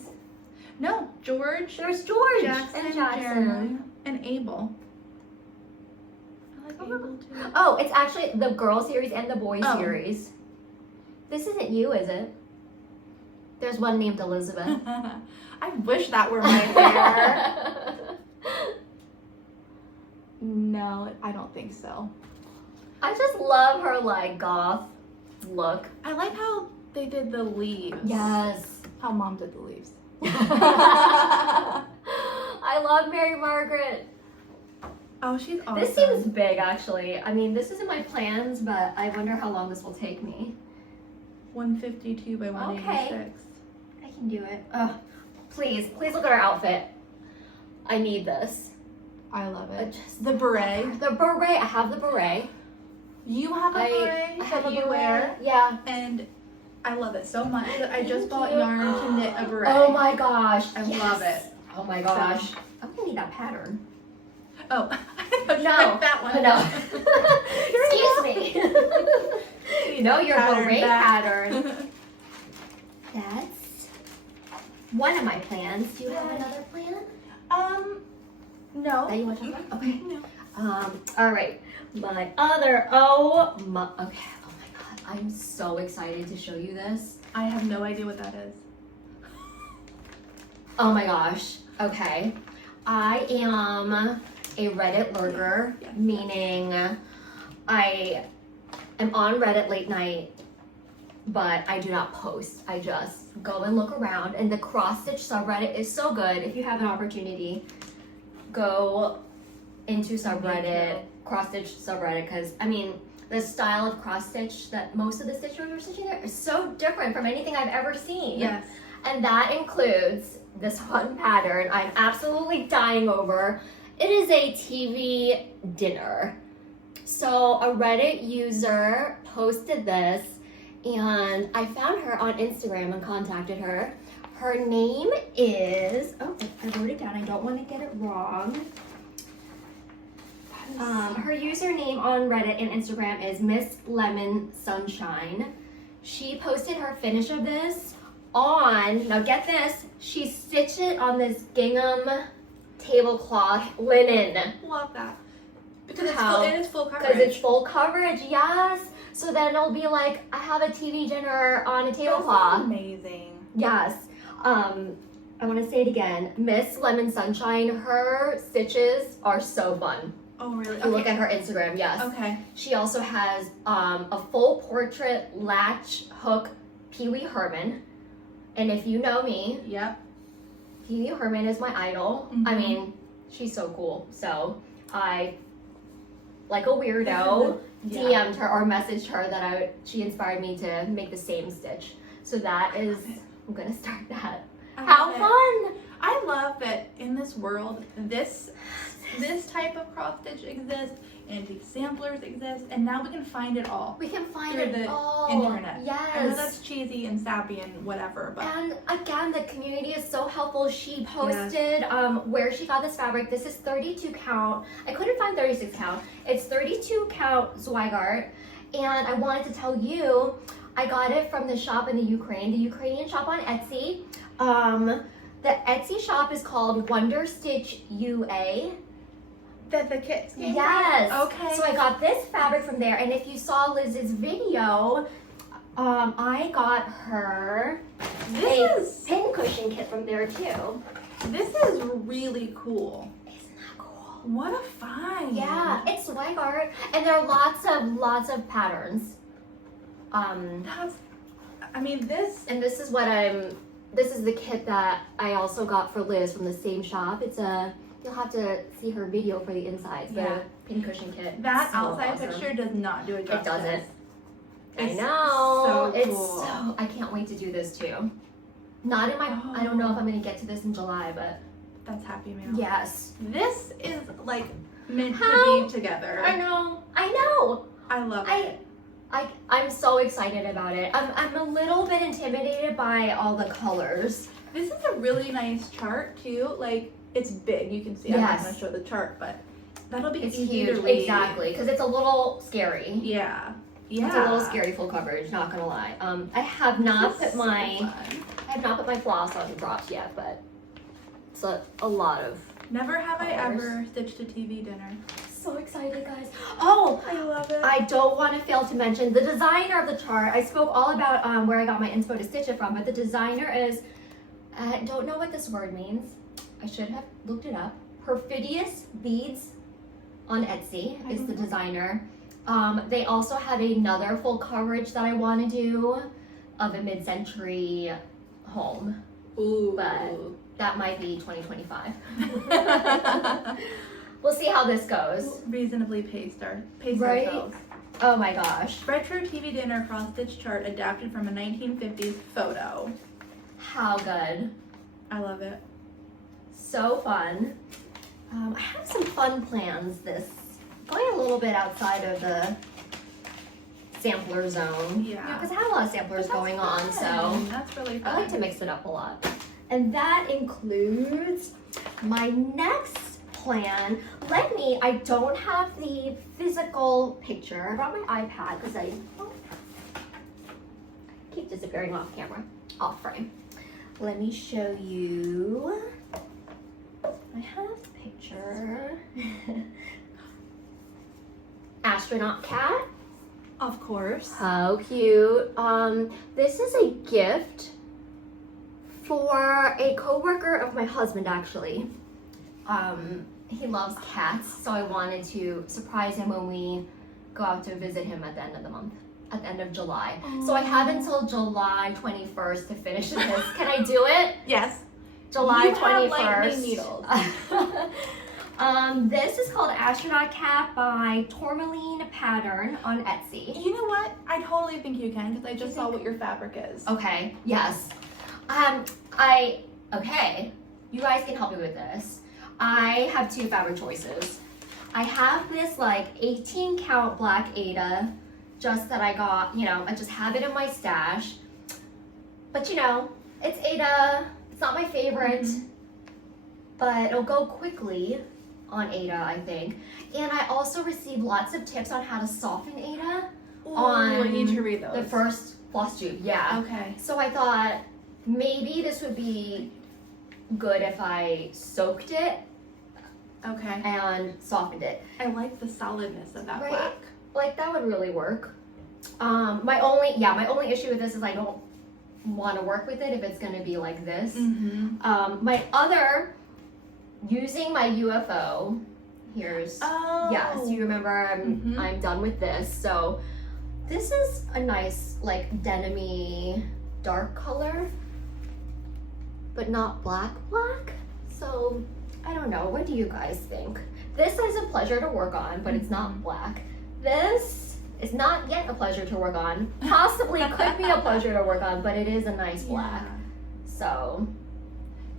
No, George, There's George Jackson, and Jackson. Jeremy, and Abel. I like Abel too. Oh, it's actually the girl series and the boy Oh. series. This isn't you, is it? There's one named Elizabeth. I wish that were my hair. No, I don't think so. I just love her like goth look. I like how they did the leaves. Yes. How Mom did the leaves. I love Mary Margaret. Oh, she's awesome. This seems big actually. I mean, this isn't my plans, but I wonder how long this will take me. 152 by 186. Okay. I can do it. Please look at our outfit. I need this. I love it. The beret. The beret. I have the beret. You have a beret I have that a you beret. wear. Yeah. And I love it so much that I just Thank bought you. yarn to knit a beret. Oh my gosh. I yes. love it. Oh my gosh. I'm gonna need that pattern. Oh, I thought you No. meant that one. No. Excuse me. You know your Pattern beret back. pattern. That's one of my plans. Do you have another plan No. that you want to talk about? Okay. No. All right. My other, okay. Oh my God. I'm so excited to show you this. I have no idea what that is. Oh my gosh. Okay. I am a Reddit lurker, Yeah. meaning I am on Reddit late night, but I do not post. I just go and look around, and the cross-stitch subreddit is so good. If you have an opportunity, go into subreddit, cross-stitch subreddit, because I mean, the style of cross-stitch that most of the stitchers are stitching there is so different from anything I've ever seen. Yes. And that includes this one pattern I'm absolutely dying over. It is a TV dinner. So a Reddit user posted this, and I found her on Instagram and contacted her. Her name is, oh, I wrote it down. I don't want to get it wrong. Her username on Reddit and Instagram is Miss Lemon Sunshine. She posted her finish of this on, now get this, she stitched it on this gingham tablecloth linen. Love that. Because it is full coverage. Because it's full coverage, yes. So then it'll be like, I have a TV dinner on a tablecloth. That's amazing. Yes. I want to say it again. Miss Lemon Sunshine, her stitches are so fun. Oh, really? If you look at her Instagram, yes. Okay. She also has a full portrait latch hook Pee Wee Herman. And if you know me, Yep. Pee Wee Herman is my idol. I mean, she's so cool. So I, like a weirdo, Yeah. DM'd her or messaged her that she inspired me to make the same stitch. So that is, I'm gonna start that. How fun! I love that in this world, this type of cross stitch exists, antique samplers exist, and now we can find it all. We can find through it the all. internet. Yes. I know that's cheesy and sappy and whatever, but And again, the community is so helpful. She posted where she got this fabric. This is 32 count. I couldn't find 36 count. It's 32 count Zweigart. And I wanted to tell you, I got it from the shop in the Ukrainian shop on Etsy. The Etsy shop is called WonderstitchUA. that the kits came Yes. from? Okay. So I got this fabric from there, and if you saw Liz's video, I got her This a pin cushion kit from there too. is really cool. Isn't that cool? What a find. Yeah, it's Zweigart, and there are lots of patterns. I mean, this. And this is this is the kit that I also got for Liz from the same shop. It's you'll have to see her video for the insides, Yeah. the pin cushion kit. That So outside awesome. picture does not do it justice. It doesn't. I It's know. so It's cool. so, I can't wait to do this too. Not in my, I don't know if I'm gonna get to this in July, but That's happy mail. yes. This is like meant How? to be together. I know. I love it. I'm so excited about it. I'm a little bit intimidated by all the colors. This is a really nice chart too. Like, it's big. You can see. I'm not Yes. going to show the chart, but that'll be It's easy huge, to read. exactly, because it's a little scary. Yeah. Yeah. It's a little scary full coverage, not gonna lie. I have not This put is so my fun. floss on the drops yet, but it's a lot of Never have I colors. ever stitched a TV dinner. so so excited, guys. Oh, I love it. I don't want to fail to mention the designer of the chart. I spoke all about where I got my inspo to stitch it from, but the designer is, I don't know what this word means. I should have looked it up. Perfidious Beads on Etsy is the designer. They also have another full coverage that I want to do of a mid-century home. Ooh. But that might be 2025. We'll see how this goes. Reasonably pace Right? ourselves. Oh my gosh. Retro TV dinner cross-stitch chart adapted from a 1950s photo. How good. I love it. So fun. I have some fun plans going a little bit outside of the sampler zone. Yeah. Because I have a lot of samplers going on, so That's really fun. I like to mix it up a lot. And that includes my next plan. I don't have the physical picture. I brought my iPad because I keep disappearing off camera, off frame. Let me show you. I have a picture. Astronaut cat. Of course. How cute. This is a gift for a coworker of my husband, actually. He loves cats, so I wanted to surprise him when we go out to visit him at the end of the month, at the end of July. So I have until July 21st to finish this. Can I do it? Yes. July You have 21st. lightning needles. This is called Astronaut Cat by Tourmanlinepattern on Etsy. You know what? I totally think you can because I just saw what your fabric is. Okay, yes. Okay, you guys can help me with this. I have two fabric choices. I have this like 18 count black Aida, just that I got, I just have it in my stash. But it's Aida, it's not my favorite, but it'll go quickly on Aida, I think. And I also received lots of tips on how to soften Aida I need to read those. the first floss tube, yeah. Okay. So I thought maybe this would be good if I soaked it Okay. and softened it. I like the solidness of that Right? black. Like that would really work. My only issue with this is I don't want to work with it if it's going to be like this. My other, using my UFO, here's, yes, you remember I'm done with this. So this is a nice like denim-y dark color, but not black. So I don't know, what do you guys think? This is a pleasure to work on, but it's not black. This is not yet a pleasure to work on. Possibly could be a pleasure to work on, but it is a nice black. So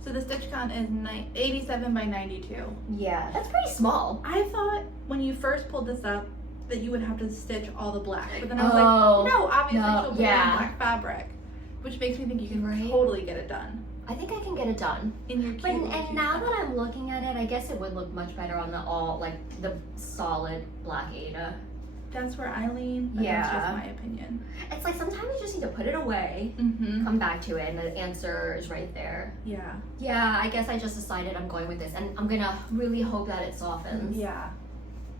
the stitch count is 87 by 92. yeah, that's pretty small. I thought when you first pulled this up that you would have to stitch all the black, but then I was Oh, like, no, obviously no, she'll put yeah. in black fabric, which makes me think you can Right. totally get it done I think I can get it done. in your But cute. and now that I'm looking at it, I guess it would look much better on the solid black Aida. That's where I lean. But that's Yeah. just my opinion. It's like sometimes you just need to put it away, come back to it, and the answer is right there. Yeah. Yeah, I guess I just decided I'm going with this, and I'm gonna really hope that it softens. Yeah.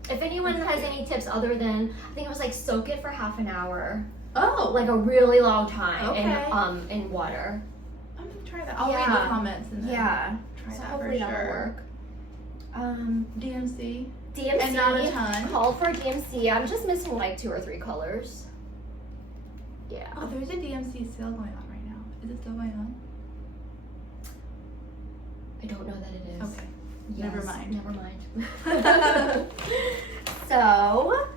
If anyone has any tips other than, I think it was like soak it for half an hour, Oh, like a really long time Okay. in water. I'm gonna try that. I'll read Yeah. the comments and then Yeah, try so that hopefully for that'll sure. work. DMC. DMC, And not a ton. call for DMC. I'm just missing like 2 or 3 colors. Yeah. Oh, there's a DMC sale going on right now. Is it still going on? I don't know that it is. Okay. Yes, Never mind. Never mind. So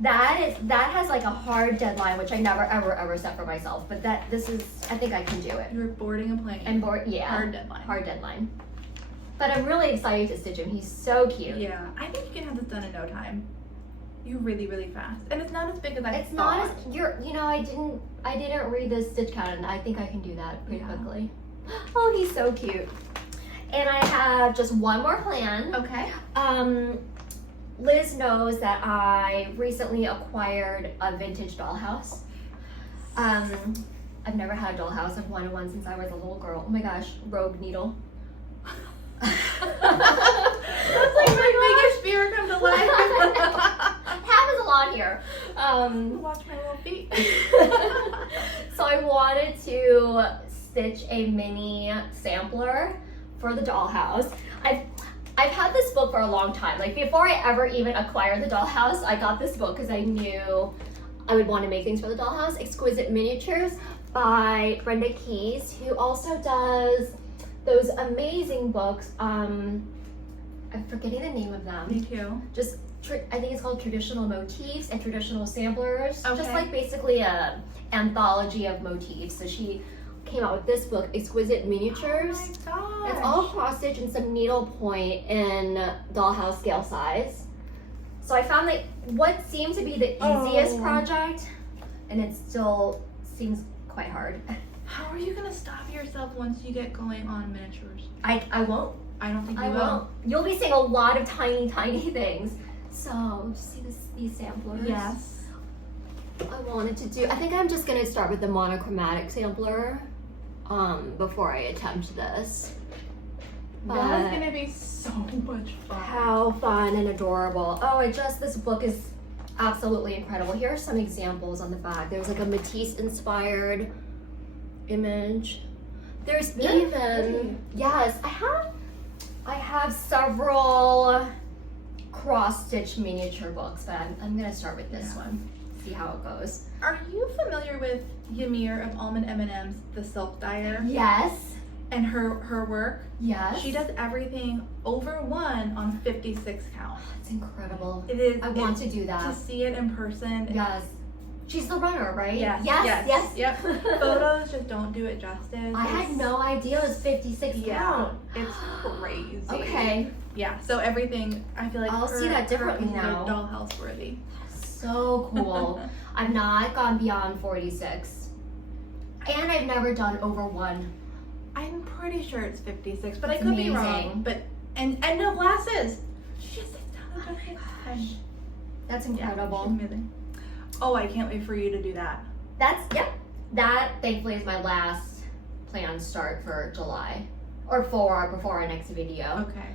that has like a hard deadline, which I never ever set for myself. But I think I can do it. You're boarding a plane. I'm bored. Yeah. Hard deadline. Hard deadline. But I'm really excited to stitch him. He's so cute. Yeah, I think you can have this done in no time. You're really, really fast, and it's not as big as I It's thought. not as I didn't read the stitch count, and I think I can do that pretty Yeah. quickly. Oh, he's so cute. And I have just one more plan. Okay. Liz knows that I recently acquired a vintage dollhouse. I've never had a dollhouse. I've wanted one since I was a little girl. Oh my gosh, rogue needle. That's like my biggest fear come to life. happens a lot here. Watch my little feet. So I wanted to stitch a mini sampler for the dollhouse. I've had this book for a long time. Like before I ever even acquired the dollhouse, I got this book because I knew I would want to make things for the dollhouse. Exquisite Miniatures by Brenda, who also does those amazing books. I'm forgetting the name of them. Me too. Just I think it's called Traditional Motifs and Traditional Samplers. Okay. Just like basically a anthology of motifs. So she came out with this book, Exquisite Miniatures. Oh my gosh. It's all cross stitch and some needlepoint in dollhouse scale size. So I found that what seemed to be the easiest project, and it still seems quite hard. How are you gonna stop yourself once you get going on miniatures? I won't. I don't think you I will. won't. You'll be seeing a lot of tiny things. So just see these samplers. Yes. I wanted to do. I think I'm just gonna start with the monochromatic sampler before I attempt this. That's gonna be so much fun. How fun and adorable. Oh, this book is absolutely incredible. Here are some examples on the back. There's like a Matisse inspired image. There's even, yes, I have several cross stitch miniature books, but I'm gonna start with this one, see how it goes. Are you familiar with Ymir of Almond M&M's The Silk Dyer? Yes. And her work? Yes. She does everything over 1 on 56 count. It's incredible. It is. I want to do that. To see it in person. Yes. She's the runner, right? Yes. Yes. Yep. Photos just don't do it justice. I had no idea it was 56 count. It's crazy. Okay. Yeah. So everything, I feel like I'll see that differently now. Dollhouse worthy. So cool. I've not gone beyond 46. And I've never done over 1. I'm pretty sure it's 56, but That's I could be amazing. wrong. But and no glasses. She just sits down and does it. That's Yeah, incredible. she's amazing. Oh, I can't wait for you to do that. That thankfully is my last planned start for July. Or before our next video. Okay.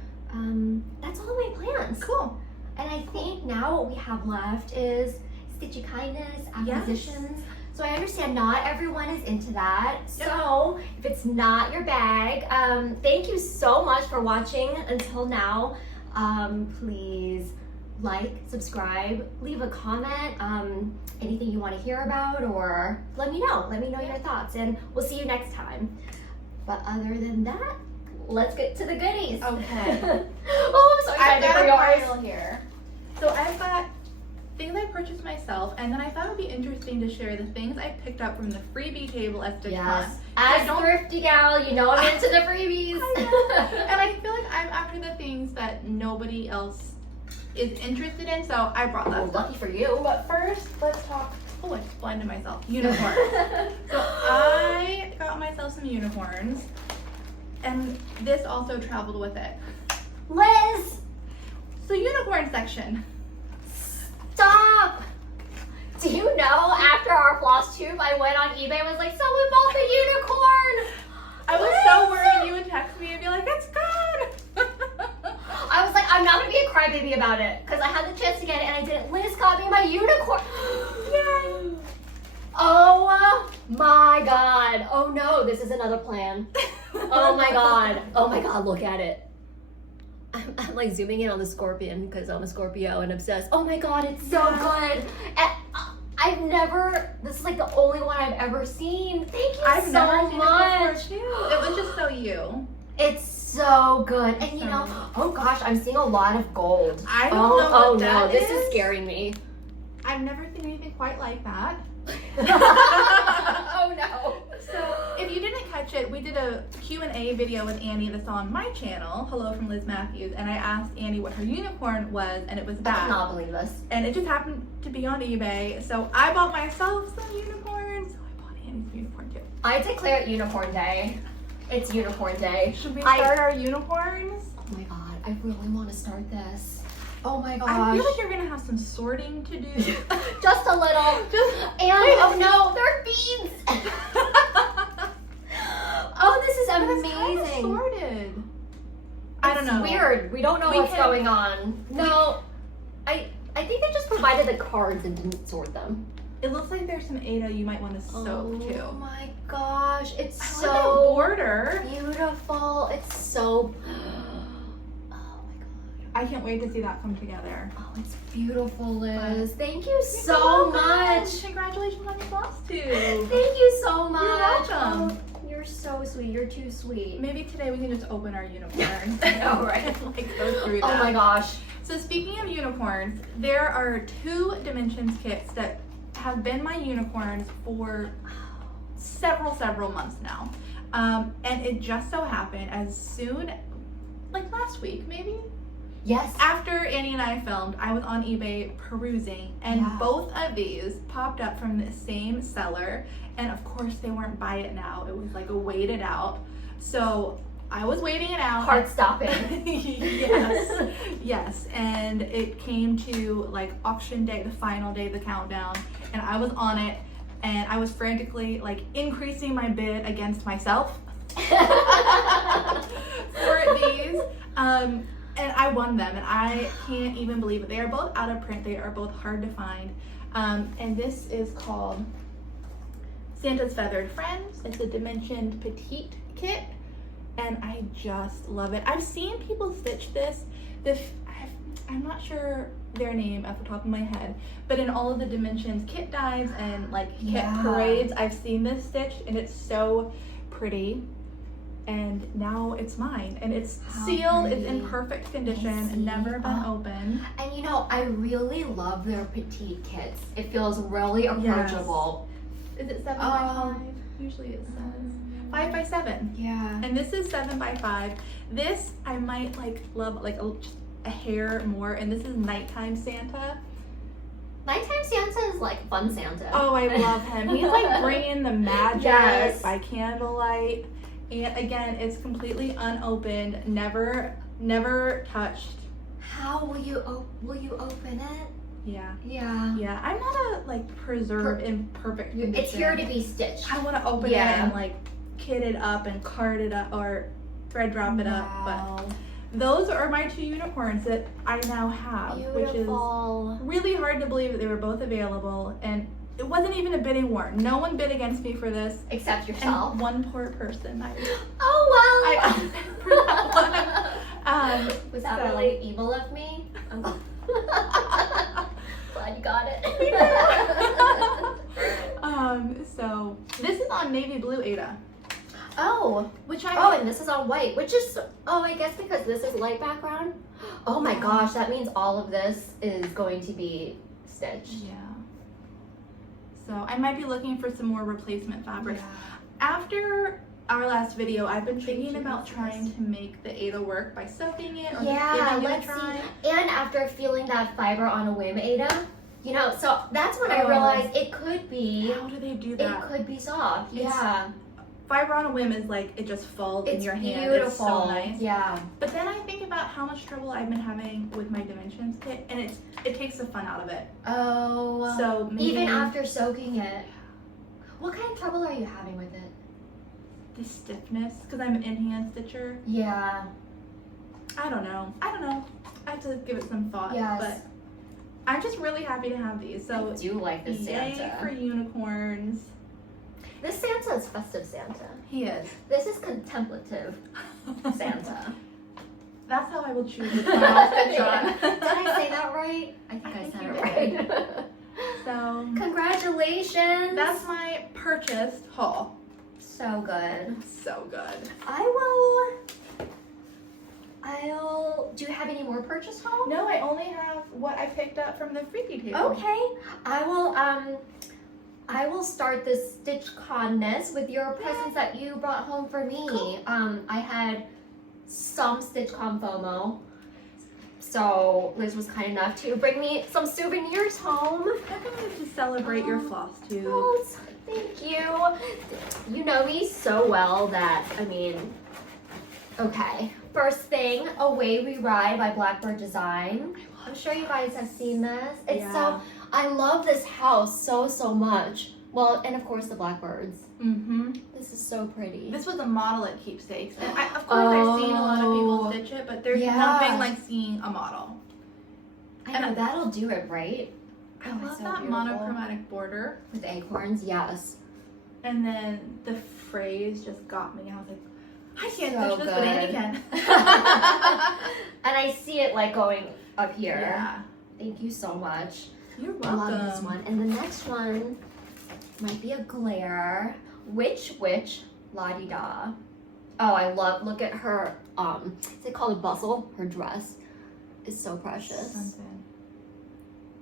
That's all my plans. Cool. And I think now what we have left is stitchy kindness, acquisitions. So I understand not everyone is into that. Yep. So if it's not your bag, thank you so much for watching until now. Please like, subscribe, leave a comment, anything you want to hear about, or let me know your thoughts, and we'll see you next time. But other than that, let's get to the goodies. Okay. Oh, I'm so excited for yours. pile here. So I've got things I purchased myself, and then I thought it would be interesting to share the things I picked up from the freebie table at StitchCon. Yes. As a thrifty gal, you know I'm into the freebies. And I feel like I'm after the things that nobody else is interested in, so I brought that Oh, stuff. lucky for you. But first, let's talk. Oh, I just blinded myself. Unicorn. So I got myself some unicorns, and this also traveled with it. Liz, So unicorn section. stop. Do you know after our floss tube, I went on eBay and was like, someone bought the unicorn. I was so worried you would text me and be like, it's gone. I was like, I'm not gonna be a crybaby about it because I had the chance to get it and I didn't. Liz got me my unicorn. Yay. Oh my god. Oh no, this is another plan. Oh my god. Oh my god, look at it. I'm like zooming in on the scorpion because I'm a Scorpio and obsessed. Oh my god, it's so good. And this is like the only one I've ever seen. Thank you I've so never seen much. it before too. It was just so you. It's so good. And you know, oh gosh, I'm seeing a lot of gold. I don't know what that this is is. scaring me. I've never seen anything quite like that. Oh no. So if you didn't catch it, we did a Q&A video with Annie that's on my channel, Hello from Liz Matthews, and I asked Annie what her unicorn was, and it was I that. cannot believe this. And it just happened to be on eBay, so I bought myself some unicorns. So I bought Annie's unicorn too. I declare it Unicorn Day. It's Unicorn Day. Should we start our unicorns? Oh my god, I really want to start this. Oh my gosh. I feel like you're gonna have some sorting to do. Just a little. And oh no, they're beads. Oh, this is amazing. Kind of sorted. I don't know. It's weird. We don't know We what's can- going on. No, I think they just provided the cards and didn't sort them. It looks like there's some Ada you might want to sew too. Oh my gosh, it's I so like the border. beautiful. It's so. I can't wait to see that come together. Oh, it's beautiful, Liz. Thank you so so welcome. much. Congratulations on your Flosstube. Thank you so much. You're welcome. Oh, you're so sweet. You're too sweet. Maybe today we can just open our unicorn. I know, right? Like go through Oh that. my gosh. So speaking of unicorns, there are 2 dimensions kits that have been my unicorns for several months now. And it just so happened as soon, like last week maybe? Yes. After Annie and I filmed, I was on eBay perusing, and Yeah. both of these popped up from the same seller. And of course, they weren't buy it now. It was like a wait it out. So I was waiting it out. Heart stopping. Yes, yes. And it came to like auction day, the final day of the countdown, and I was on it, and I was frantically like increasing my bid against myself for these. And I won them, and I can't even believe it. They are both out of print. They are both hard to find. And this is called Santa's Feathered Friends. It's a dimensioned petite kit, and I just love it. I've seen people stitch this. I'm not sure their name at the top of my head, but in all of the dimensions kit dives and like kit parades, I've seen this stitched, and it's so pretty. And now it's mine, and it's sealed. It's in perfect condition and never been opened. And you know, I really love their petite kits. It feels really approachable. Is it 7 by 5? Usually it says 5 by 7. Yeah. And this is 7 by 5. This I might like love like just a hair more, and this is Nighttime Santa. Nighttime Santa is like fun Santa. Oh, I love him. He's like bringing the magic Yes. by candlelight. And again, it's completely unopened, never touched. How will you open it? Yeah. Yeah. Yeah, I'm not a like preserve in perfect condition. It's here to be stitched. I want to open it and like kit it up and card it up or thread drop it up. But those are my 2 unicorns that I now have, Beautiful. which is really hard to believe that they were both available. And it wasn't even a bidding war. No one bid against me for this. Except yourself. And one poor person. Oh well. For that one. Was that really evil of me? I'm glad you got it. So this is on navy blue Ada. Oh, and this is on white, which is, I guess because this is light background. Oh my gosh, that means all of this is going to be stitched. Yeah. So I might be looking for some more replacement fabrics. Yeah. After our last video, I've been thinking about trying to make the Ada work by soaking it or just giving it a try. See. And after feeling that fiber on a whim, Ada, you know, so that's when I realized it could be. How do they do that? It could be soft. Yeah. Fiber on a whim is like it just falls in your hand. Beautiful. It's so nice. Yeah. But then I think about how much trouble I've been having with my dimensions kit, and it takes the fun out of it. Oh. So maybe even after soaking it, what kind of trouble are you having with it? the stiffness, because I'm an in-hand stitcher. Yeah. I don't know. I have to give it some thought. Yes. But I'm just really happy to have these. So I do like this yay Santa. for unicorns. This Santa is festive Santa. He is. This is contemplative Santa. That's how I will choose it. Did I Did I say that right? I think I said you it did. right. So Congratulations. that's my purchased haul. So good. So good. Do you have any more purchase haul? No, I only have what I picked up from the Freebie table. Okay. I will start this StitchConness with your presents that you brought home for me. Cool. I had some StitchCon FOMO. So Liz was kind enough to bring me some souvenirs home. How can we just celebrate your Flosstube? Oh, thank you. You know me so well that, okay. First thing, Away We Ride by Blackbird Design. I'm sure you guys have seen this. I love this house so much. Well, and of course the blackbirds. Mm-hmm. This is so pretty. This was a model at Keepsakes. And I've seen a lot of people stitch it, but there's nothing like seeing a model. I And that'll do it, right? I Oh, it's love so that beautiful. monochromatic border. With acorns, yes. And then the phrase just got me. I was like, I can't So stitch this, but Annie good. can. And I see it like going up here. Yeah. Thank you so much. You're I welcome. love this one. And the next one might be a glare. Which, la-di-da. Oh, I love, look at her, is it called a bustle? Her dress is so precious. Something.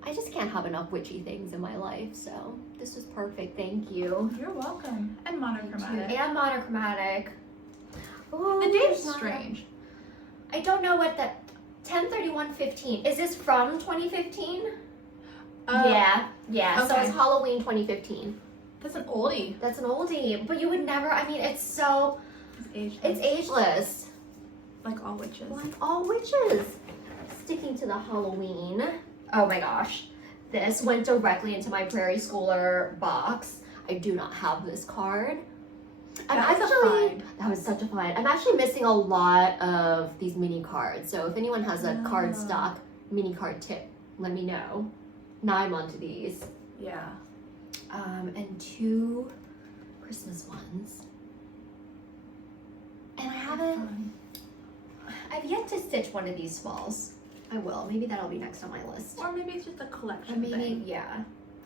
I just can't have enough witchy things in my life, so this was perfect. Thank you. You're welcome. And monochromatic. And monochromatic. Ooh, The date's there's not- strange. I don't know what that 10/31/15. Is this from 2015? Yeah. So okay. it's Halloween 2015. That's an oldie. That's an oldie, but you would never. I mean, it's so. It's It's ageless. like all witches. Like all witches. Sticking to the Halloween. Oh my gosh. This went directly into my Prairie Schooler box. I do not have this card. That was a find. That was such a find. I'm actually missing a lot of these mini cards. So if anyone has a card stock mini card tip, let me know. Now I'm onto these. Yeah. And 2 Christmas ones. And I've yet to stitch one of these smalls. I will. Maybe that'll be next on my list. Or maybe it's just a collection Or maybe, thing. yeah.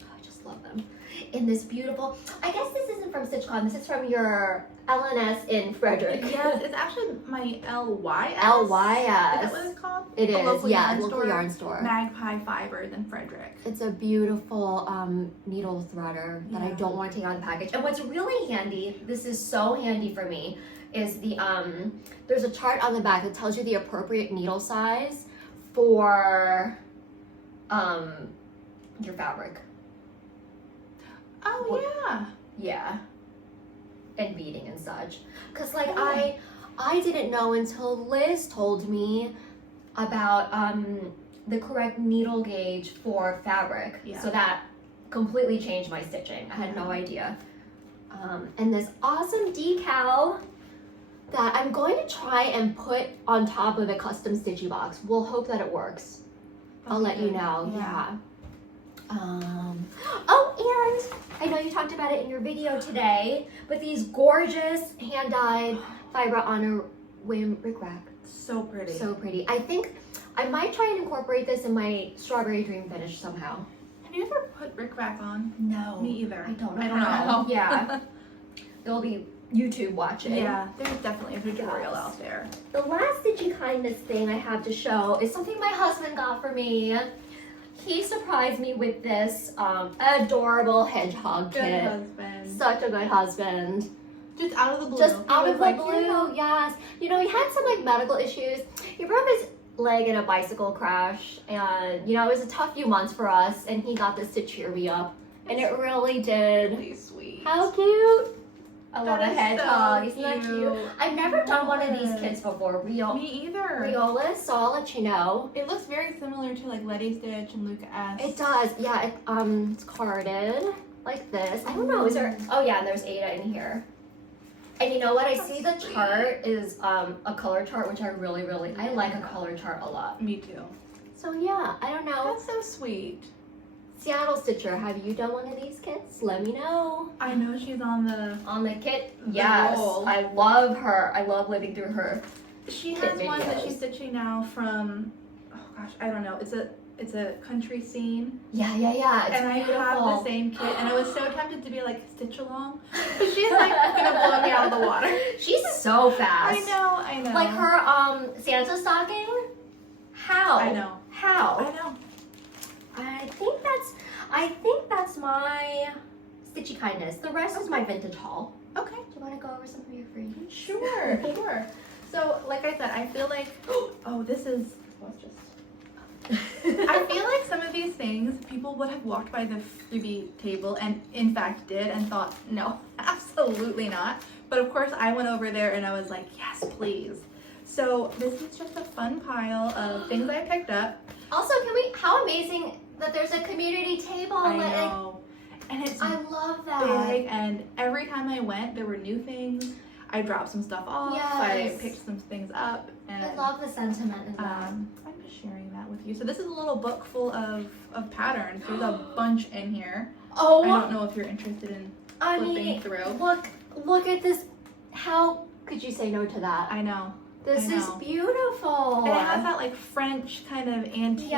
Oh, I just love them. In this beautiful, I guess this isn't from StitchCon. This is from your LNS in Frederick. Yes, it's actually my LYS. LYS. Is that what it's called? It A is, local yeah, yarn local store. yarn store. Magpie Fibers in Frederick. It's a beautiful needle threader that I Yeah. don't want to take out of the package. And what's really handy, this is so handy for me, is the there's a chart on the back that tells you the appropriate needle size for your fabric. Oh, What- yeah. Yeah. And beading and such. Cause like I didn't know until Liz told me about the correct needle gauge for fabric. Yeah. So that completely changed my stitching. I had no idea. And this awesome decal that I'm going to try and put on top of a custom stitchy box. We'll hope that it works. I'll let you know. Yeah. Oh, and I know you talked about it in your video today, but these gorgeous hand-dyed fiber on a whim rickrack. So pretty. So pretty. I think I might try and incorporate this in my strawberry dream finish somehow. Have you ever put rickrack on? No. Me either. I don't know. I don't know. Yeah. There'll be YouTube watching. Yeah, there's definitely a tutorial out there. The last Stitchy Kindness thing I have to show is something my husband got for me. He surprised me with this adorable hedgehog Good kit. husband. Such a good husband. Just out of the blue. Just He out was of the like, blue, "Here you go." yes. You know, he had some like medical issues. He broke his leg in a bicycle crash, and you know, it was a tough few months for us, and he got this to cheer me up. And it really did. Really sweet. How cute. I love That a is hedgehog. so Isn't that cute? cute. I've never done one of these Yes. kits before. Me either. Riolas, so I'll let you know. It looks very similar to like Letty Stitch and Luca S. It does, yeah. It's carded like this. I don't know. Is there? Oh yeah, and there's Ada in here. And you know what? I see the That's sweet. chart is a color chart, which I really I like a color chart a lot. Me too. So yeah, I don't know. That's so sweet. Seattle Stitcher, have you done one of these kits? Let me know. I know she's on the. On the kit, yes. roll. I love her. I love living through her. She Kit has one that videos. she's stitching now from. Oh gosh, I don't know. It's a country scene. Yeah. It's And I beautiful. have the same kit, and I was so tempted to be like stitch along, but she's like gonna blow me out of the water. She's so fast. I know. Like her Santa stocking. How? I know. How? I know. I think that's my Stitchy Kindness. The rest is my vintage haul. Okay. Do you want to go over some of your freebies? Sure. So, like I said, I feel like this was just. I feel like some of these things people would have walked by the freebie table and in fact did and thought, no, absolutely not. But of course I went over there and I was like, yes, please. So this is just a fun pile of things I picked up. Also, how amazing that there's a community table. I know. And it's I love that. big, and every time I went there were new things. I dropped some stuff off. I Yes. picked some things up. And I love the sentiment in that. I sharing that with you. So this is a little book full of patterns. There's a bunch in here. Oh, I don't know if you're interested in flipping through. Look at this. How could you say no to that? I know. This is beautiful. And it has that like French kind of antique,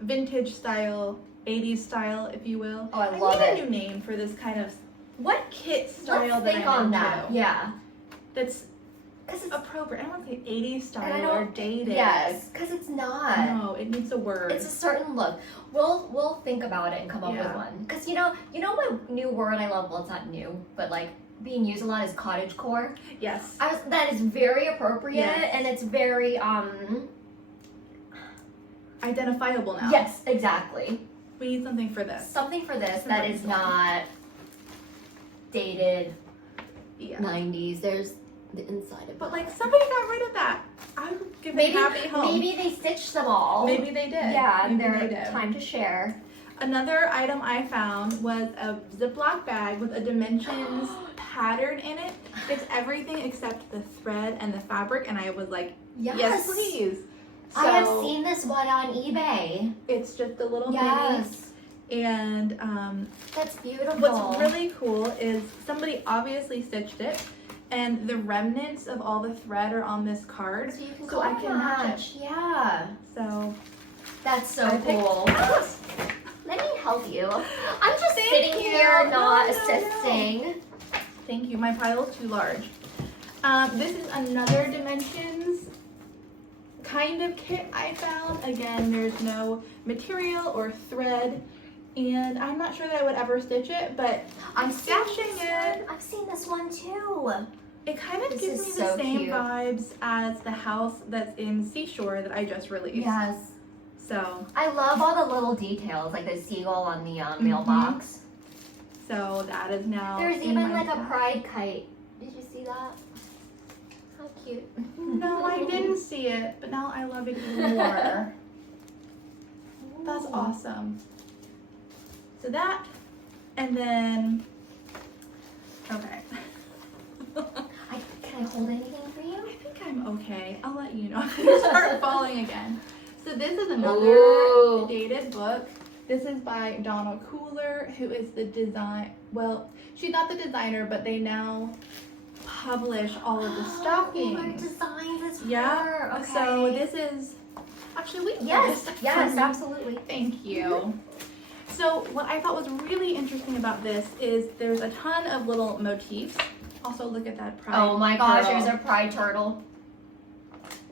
vintage style, 80s style, if you will. Oh, I love it. I need a new name for this kind of kit style that I'm into. That. Yeah. That's appropriate. I don't want to say 80s style or dated. Yes, because it's not. No, it needs a word. It's a certain look. We'll think about it and come up with one. Because you know what new word I love? Well, it's not new, but like being used a lot is cottagecore. Yes. That is very appropriate and it's very identifiable now. Yes, exactly. We need something for this. Something for this that is not dated 90s. There's the inside of it. But like somebody got rid of that. I would give them a happy home. Maybe they stitched them all. Maybe they did. Yeah, and maybe they're time to share. Another item I found was a Ziploc bag with a dimensions pattern in it. It's everything except the thread and the fabric, and I was like, yes please. So, I have seen this one on eBay. It's just a little mini. And that's beautiful. What's really cool is somebody obviously stitched it, and the remnants of all the thread are on this card, so I can match. Yeah. So that's so cool. Let me help you. I'm just sitting here, not assisting. Thank you. My pile is too large. This is another dimensions kind of kit I found. Again, there's no material or thread, and I'm not sure that I would ever stitch it, but I'm stashing it. I've seen this one too. It kind of gives me the same vibes as the house that's in Seashore that I just released. Yes. So I love all the little details, like the seagull on the mailbox. So that is now. There's even like a pride kite. Did you see that? How cute. No, I didn't see it, but now I love it even more. That's awesome. So that, and then, okay. Can I hold anything for you? I think I'm okay. I'll let you know if I start falling again. So this is another dated book. This is by Donna Cooler, who is the she's not the designer, but they now publish all of the stockings. What designs is yeah. Okay. So this is actually yes, absolutely. Thank you. So what I thought was really interesting about this is there's a ton of little motifs. Also look at that pride. Oh my gosh, there's a pride turtle.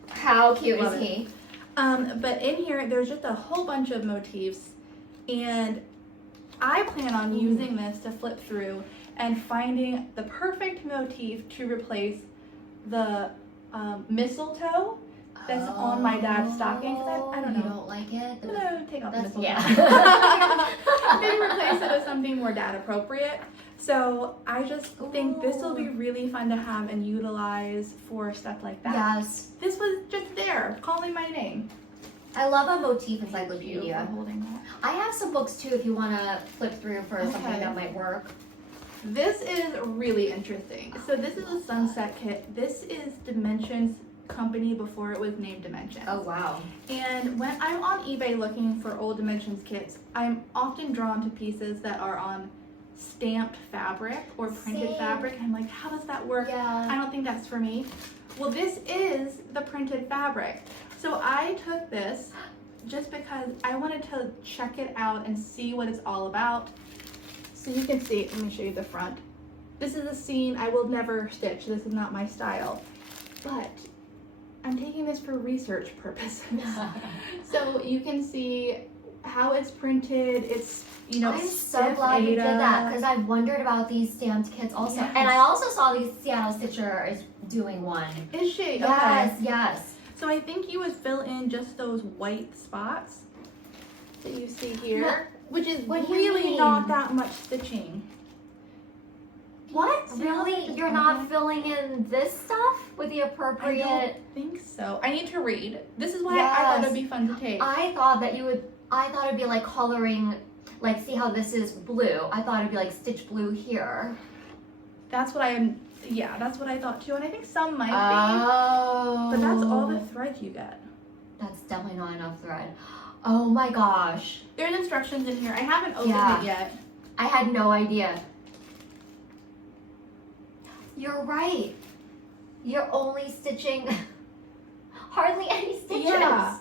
How cute is he? But in here, there's just a whole bunch of motifs, and I plan on using this to flip through and finding the perfect motif to replace the mistletoe that's on my dad's stocking. I don't know. You don't like it? I'm gonna take off the mistletoe. Yeah. Maybe replace it with something more dad appropriate. So I just think this will be really fun to have and utilize for stuff like that. Yes. This was just there, calling my name. I love a motif encyclopedia. For holding that. I have some books too if you want to flip through for something that might work. This is really interesting. So this is a sunset kit. This is Dimensions company before it was named Dimensions. Oh wow. And when I'm on eBay looking for old Dimensions kits, I'm often drawn to pieces that are on stamped fabric or printed fabric. I'm like, how does that work? Yeah. I don't think that's for me. Well, this is the printed fabric. So I took this just because I wanted to check it out and see what it's all about. So you can see, let me show you the front. This is a scene I will never stitch. This is not my style. But I'm taking this for research purposes. So you can see how it's printed. It's, you know, I'm so glad you did that because I've wondered about these stamped kits also. Yes. And I also saw the Seattle Stitcher is doing one. Is she? Yes, okay. Yes. So I think you would fill in just those white spots that you see here, which is really not that much stitching. What? Really? You're not filling in this stuff with the appropriate... I don't think so. I need to read. This is why I thought it'd be fun to take. I thought it'd be like coloring, like see how this is blue. I thought it'd be like stitch blue here. That's what that's what I thought too. And I think some might be. Oh. But that's all the thread you get. That's definitely not enough thread. Oh my gosh. There's instructions in here. I haven't opened it yet. I had no idea. You're right. You're only stitching hardly any stitches. Yeah.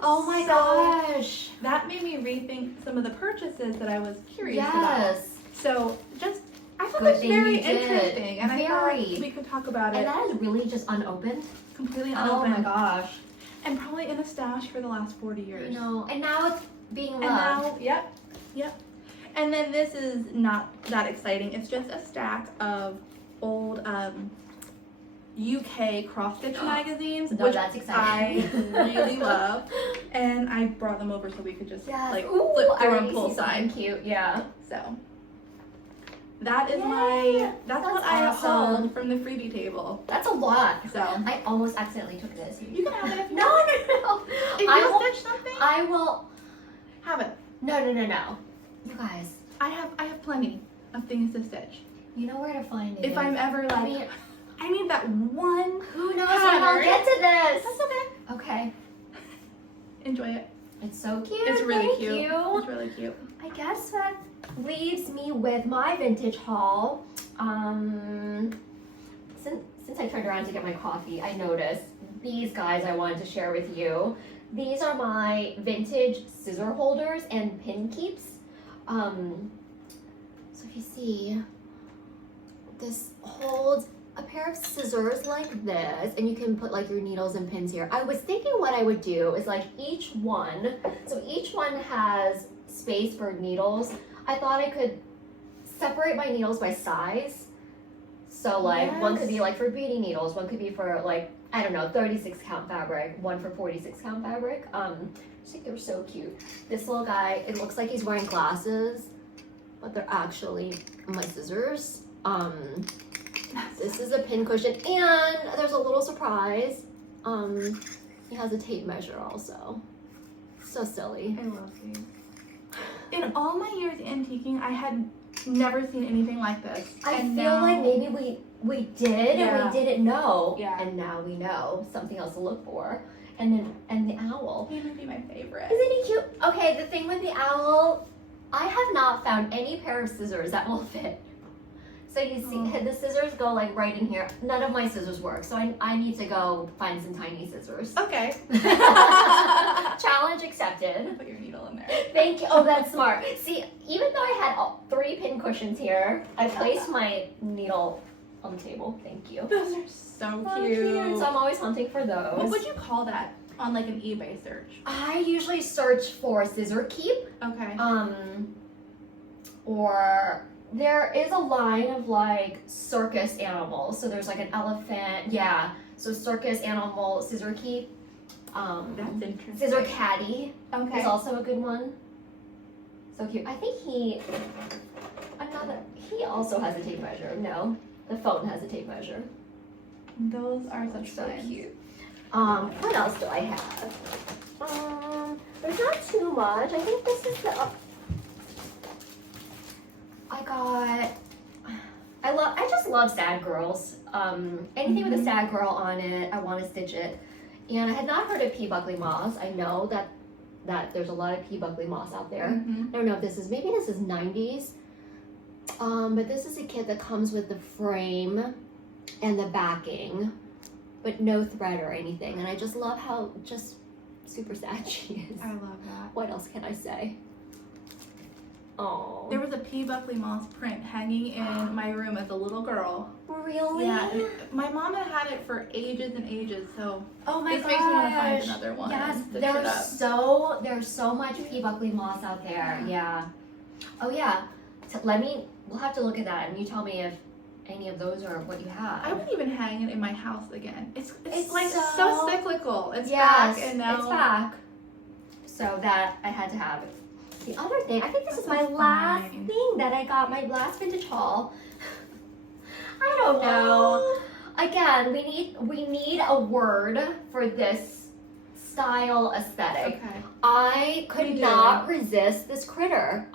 Oh my gosh. That made me rethink some of the purchases that I was curious about. Yes. So I thought Good that's thing very you did. interesting, and I thought we could talk about And it. that is really just unopened? Completely Oh unopened. my gosh. And probably in a stash for the last 40 years. I know. And now it's being loved. And now, yep. And then this is not that exciting. It's just a stack of old UK cross-stitch magazines, No, which that's exciting. I really love. And I brought them over so we could just like Ooh, flip I through already and pull see something side. cute. Yeah. So that is that's what I have awesome. hauled from the freebie table. That's a lot. So I almost accidentally took this. you can have it if you No, want. no. If I you will stitch something, I will. have it. No. You guys, I have plenty of things to stitch. you know where to find it. If I'm ever like, mean, I need that one. who knows when I'll pattern. get to this? That's okay. Okay. Enjoy it. It's so cute. It's really Thank cute. You. It's really cute. I guess that leaves me with my vintage haul. Since I turned around to get my coffee, I noticed these guys I wanted to share with you. These are my vintage scissor holders and pin keeps. So if you see, this holds a pair of scissors like this, and you can put like your needles and pins here. I was thinking what I would do is like each one has space for needles. I thought I could separate my needles by size. So like one could be like for beading needles, one could be for like, I don't know, 36 count fabric, one for 46 count fabric. I think they're so cute. This little guy, it looks like he's wearing glasses, but they're actually my scissors. This is a pin cushion, and there's a little surprise. He has a tape measure also. So silly. I love these. In all my years antiquing, I had never seen anything like this. I feel like maybe we did and we didn't know. Yeah. And now we know something else to look for. And the owl. He might be my favorite. Isn't he cute? Okay, the thing with the owl, I have not found any pair of scissors that will fit. So you see, the scissors go like right in here. None of my scissors work, so I need to go find some tiny scissors. Okay. Challenge accepted. Put your needle in there. Thank you. Oh, that's smart. See, even though I had 3 pin cushions here, I placed my needle on the table. Thank you. Those are so Oh, cute. So I'm always hunting for those. What would you call that on like an eBay search? I usually search for scissor keep. Okay. Or there is a line of like circus animals. So there's like an elephant. Yeah. So circus animal scissor keep. That's interesting. Scissor caddy Okay. is also a good one. So cute. I think he also has a tape measure. No, the phone has a tape measure. Those are such So fun. cute. What else do I have? There's not too much. I think this is the. I just love sad girls. Anything with a sad girl on it, I want to stitch it. And I had not heard of P. Buckley moss. I know that there's a lot of P. Buckley moss out there. Mm-hmm. I don't know if this is 90s. But this is a kit that comes with the frame and the backing, but no thread or anything. And I just love how just super sad she is. I love that. What else can I say? Oh. There was a P. Buckley moss print hanging in my room as a little girl. Really? Yeah. My mom had it for ages and ages, so Oh my this gosh. makes me want to find another one. Yes, and stitch it up. there's so much P. Buckley moss out there. Yeah. Oh yeah. We'll have to look at that and you tell me if any of those are what you have. I would even hang it in my house again. It's like so- so cyclical. It's Yes, back and now it's back. So that I had to have it. The other thing, I think this is my That's last fine. thing that I got, my last vintage haul. I don't know. Again, we need a word for this style aesthetic. Okay. I We could do. not resist this critter.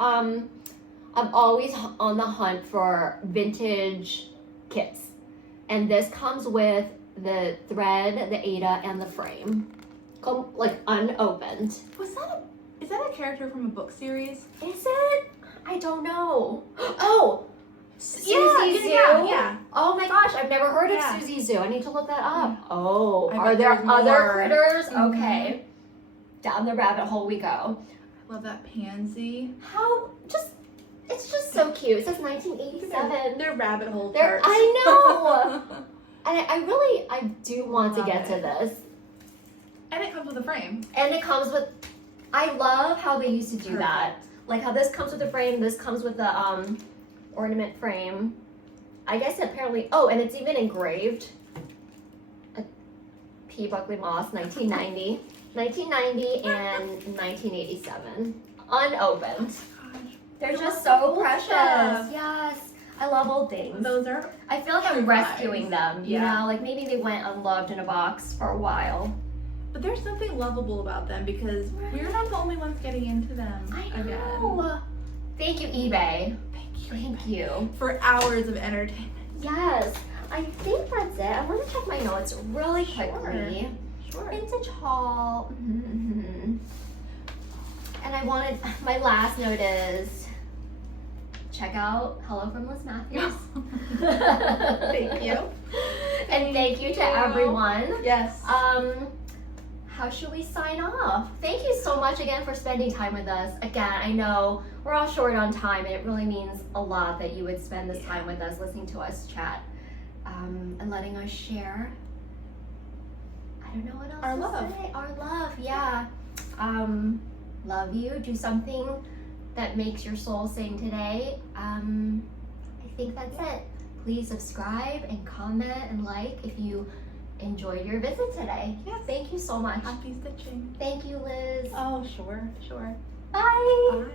I'm always on the hunt for vintage kits. And this comes with the thread, the Ada, and the frame. like unopened. Is that a character from a book series? Is it? I don't know. Oh, Susie Zoo. Yeah. Oh my gosh, I've never heard Yeah. of Susie Zoo. I need to look that up. Oh, I are bet there there's other more. critters? Mhm. Okay. Down the rabbit hole we go. Love that pansy. It's just so cute. It says 1987. They're rabbit hole They're- parts. I know. And I do want to Love get to it. this. And it comes with a frame. And it comes with, I love how they used to do Perfect. that. Like how this comes with the frame, this comes with the ornament frame. I guess apparently, oh, and it's even engraved. P. Buckley Moss, 1990. 1990 and 1987. Unopened. Gosh. They're I just love so old precious. stuff. Yes. I love old things. Those are I feel like I'm true rescuing vibes. them, you Yeah. know? Like maybe they went unloved in a box for a while. But there's something lovable about them because we're not the only ones getting into them I again. know. Thank you, eBay. Thank you. Thank you. For hours of entertainment. Yes, I think that's it. I want to check my notes really Sure. quickly. Sure. Vintage haul. And I wanted, my last note is, check out Hello from Liz Matthews. Thank you. And thank you to you. everyone. Yes. How should we sign off? Thank you so much again for spending time with us. Again, I know we're all short on time, and it really means a lot that you would spend this time with us, listening to us chat, and letting us share. I don't know what else Our to love. say. Our love, yeah. Love you. Do something that makes your soul sing today. I think that's it. Please subscribe and comment and like if you enjoyed your visit today. Yes. Thank you so much. Happy stitching. Thank you, Liz. Oh, sure. Bye. Bye.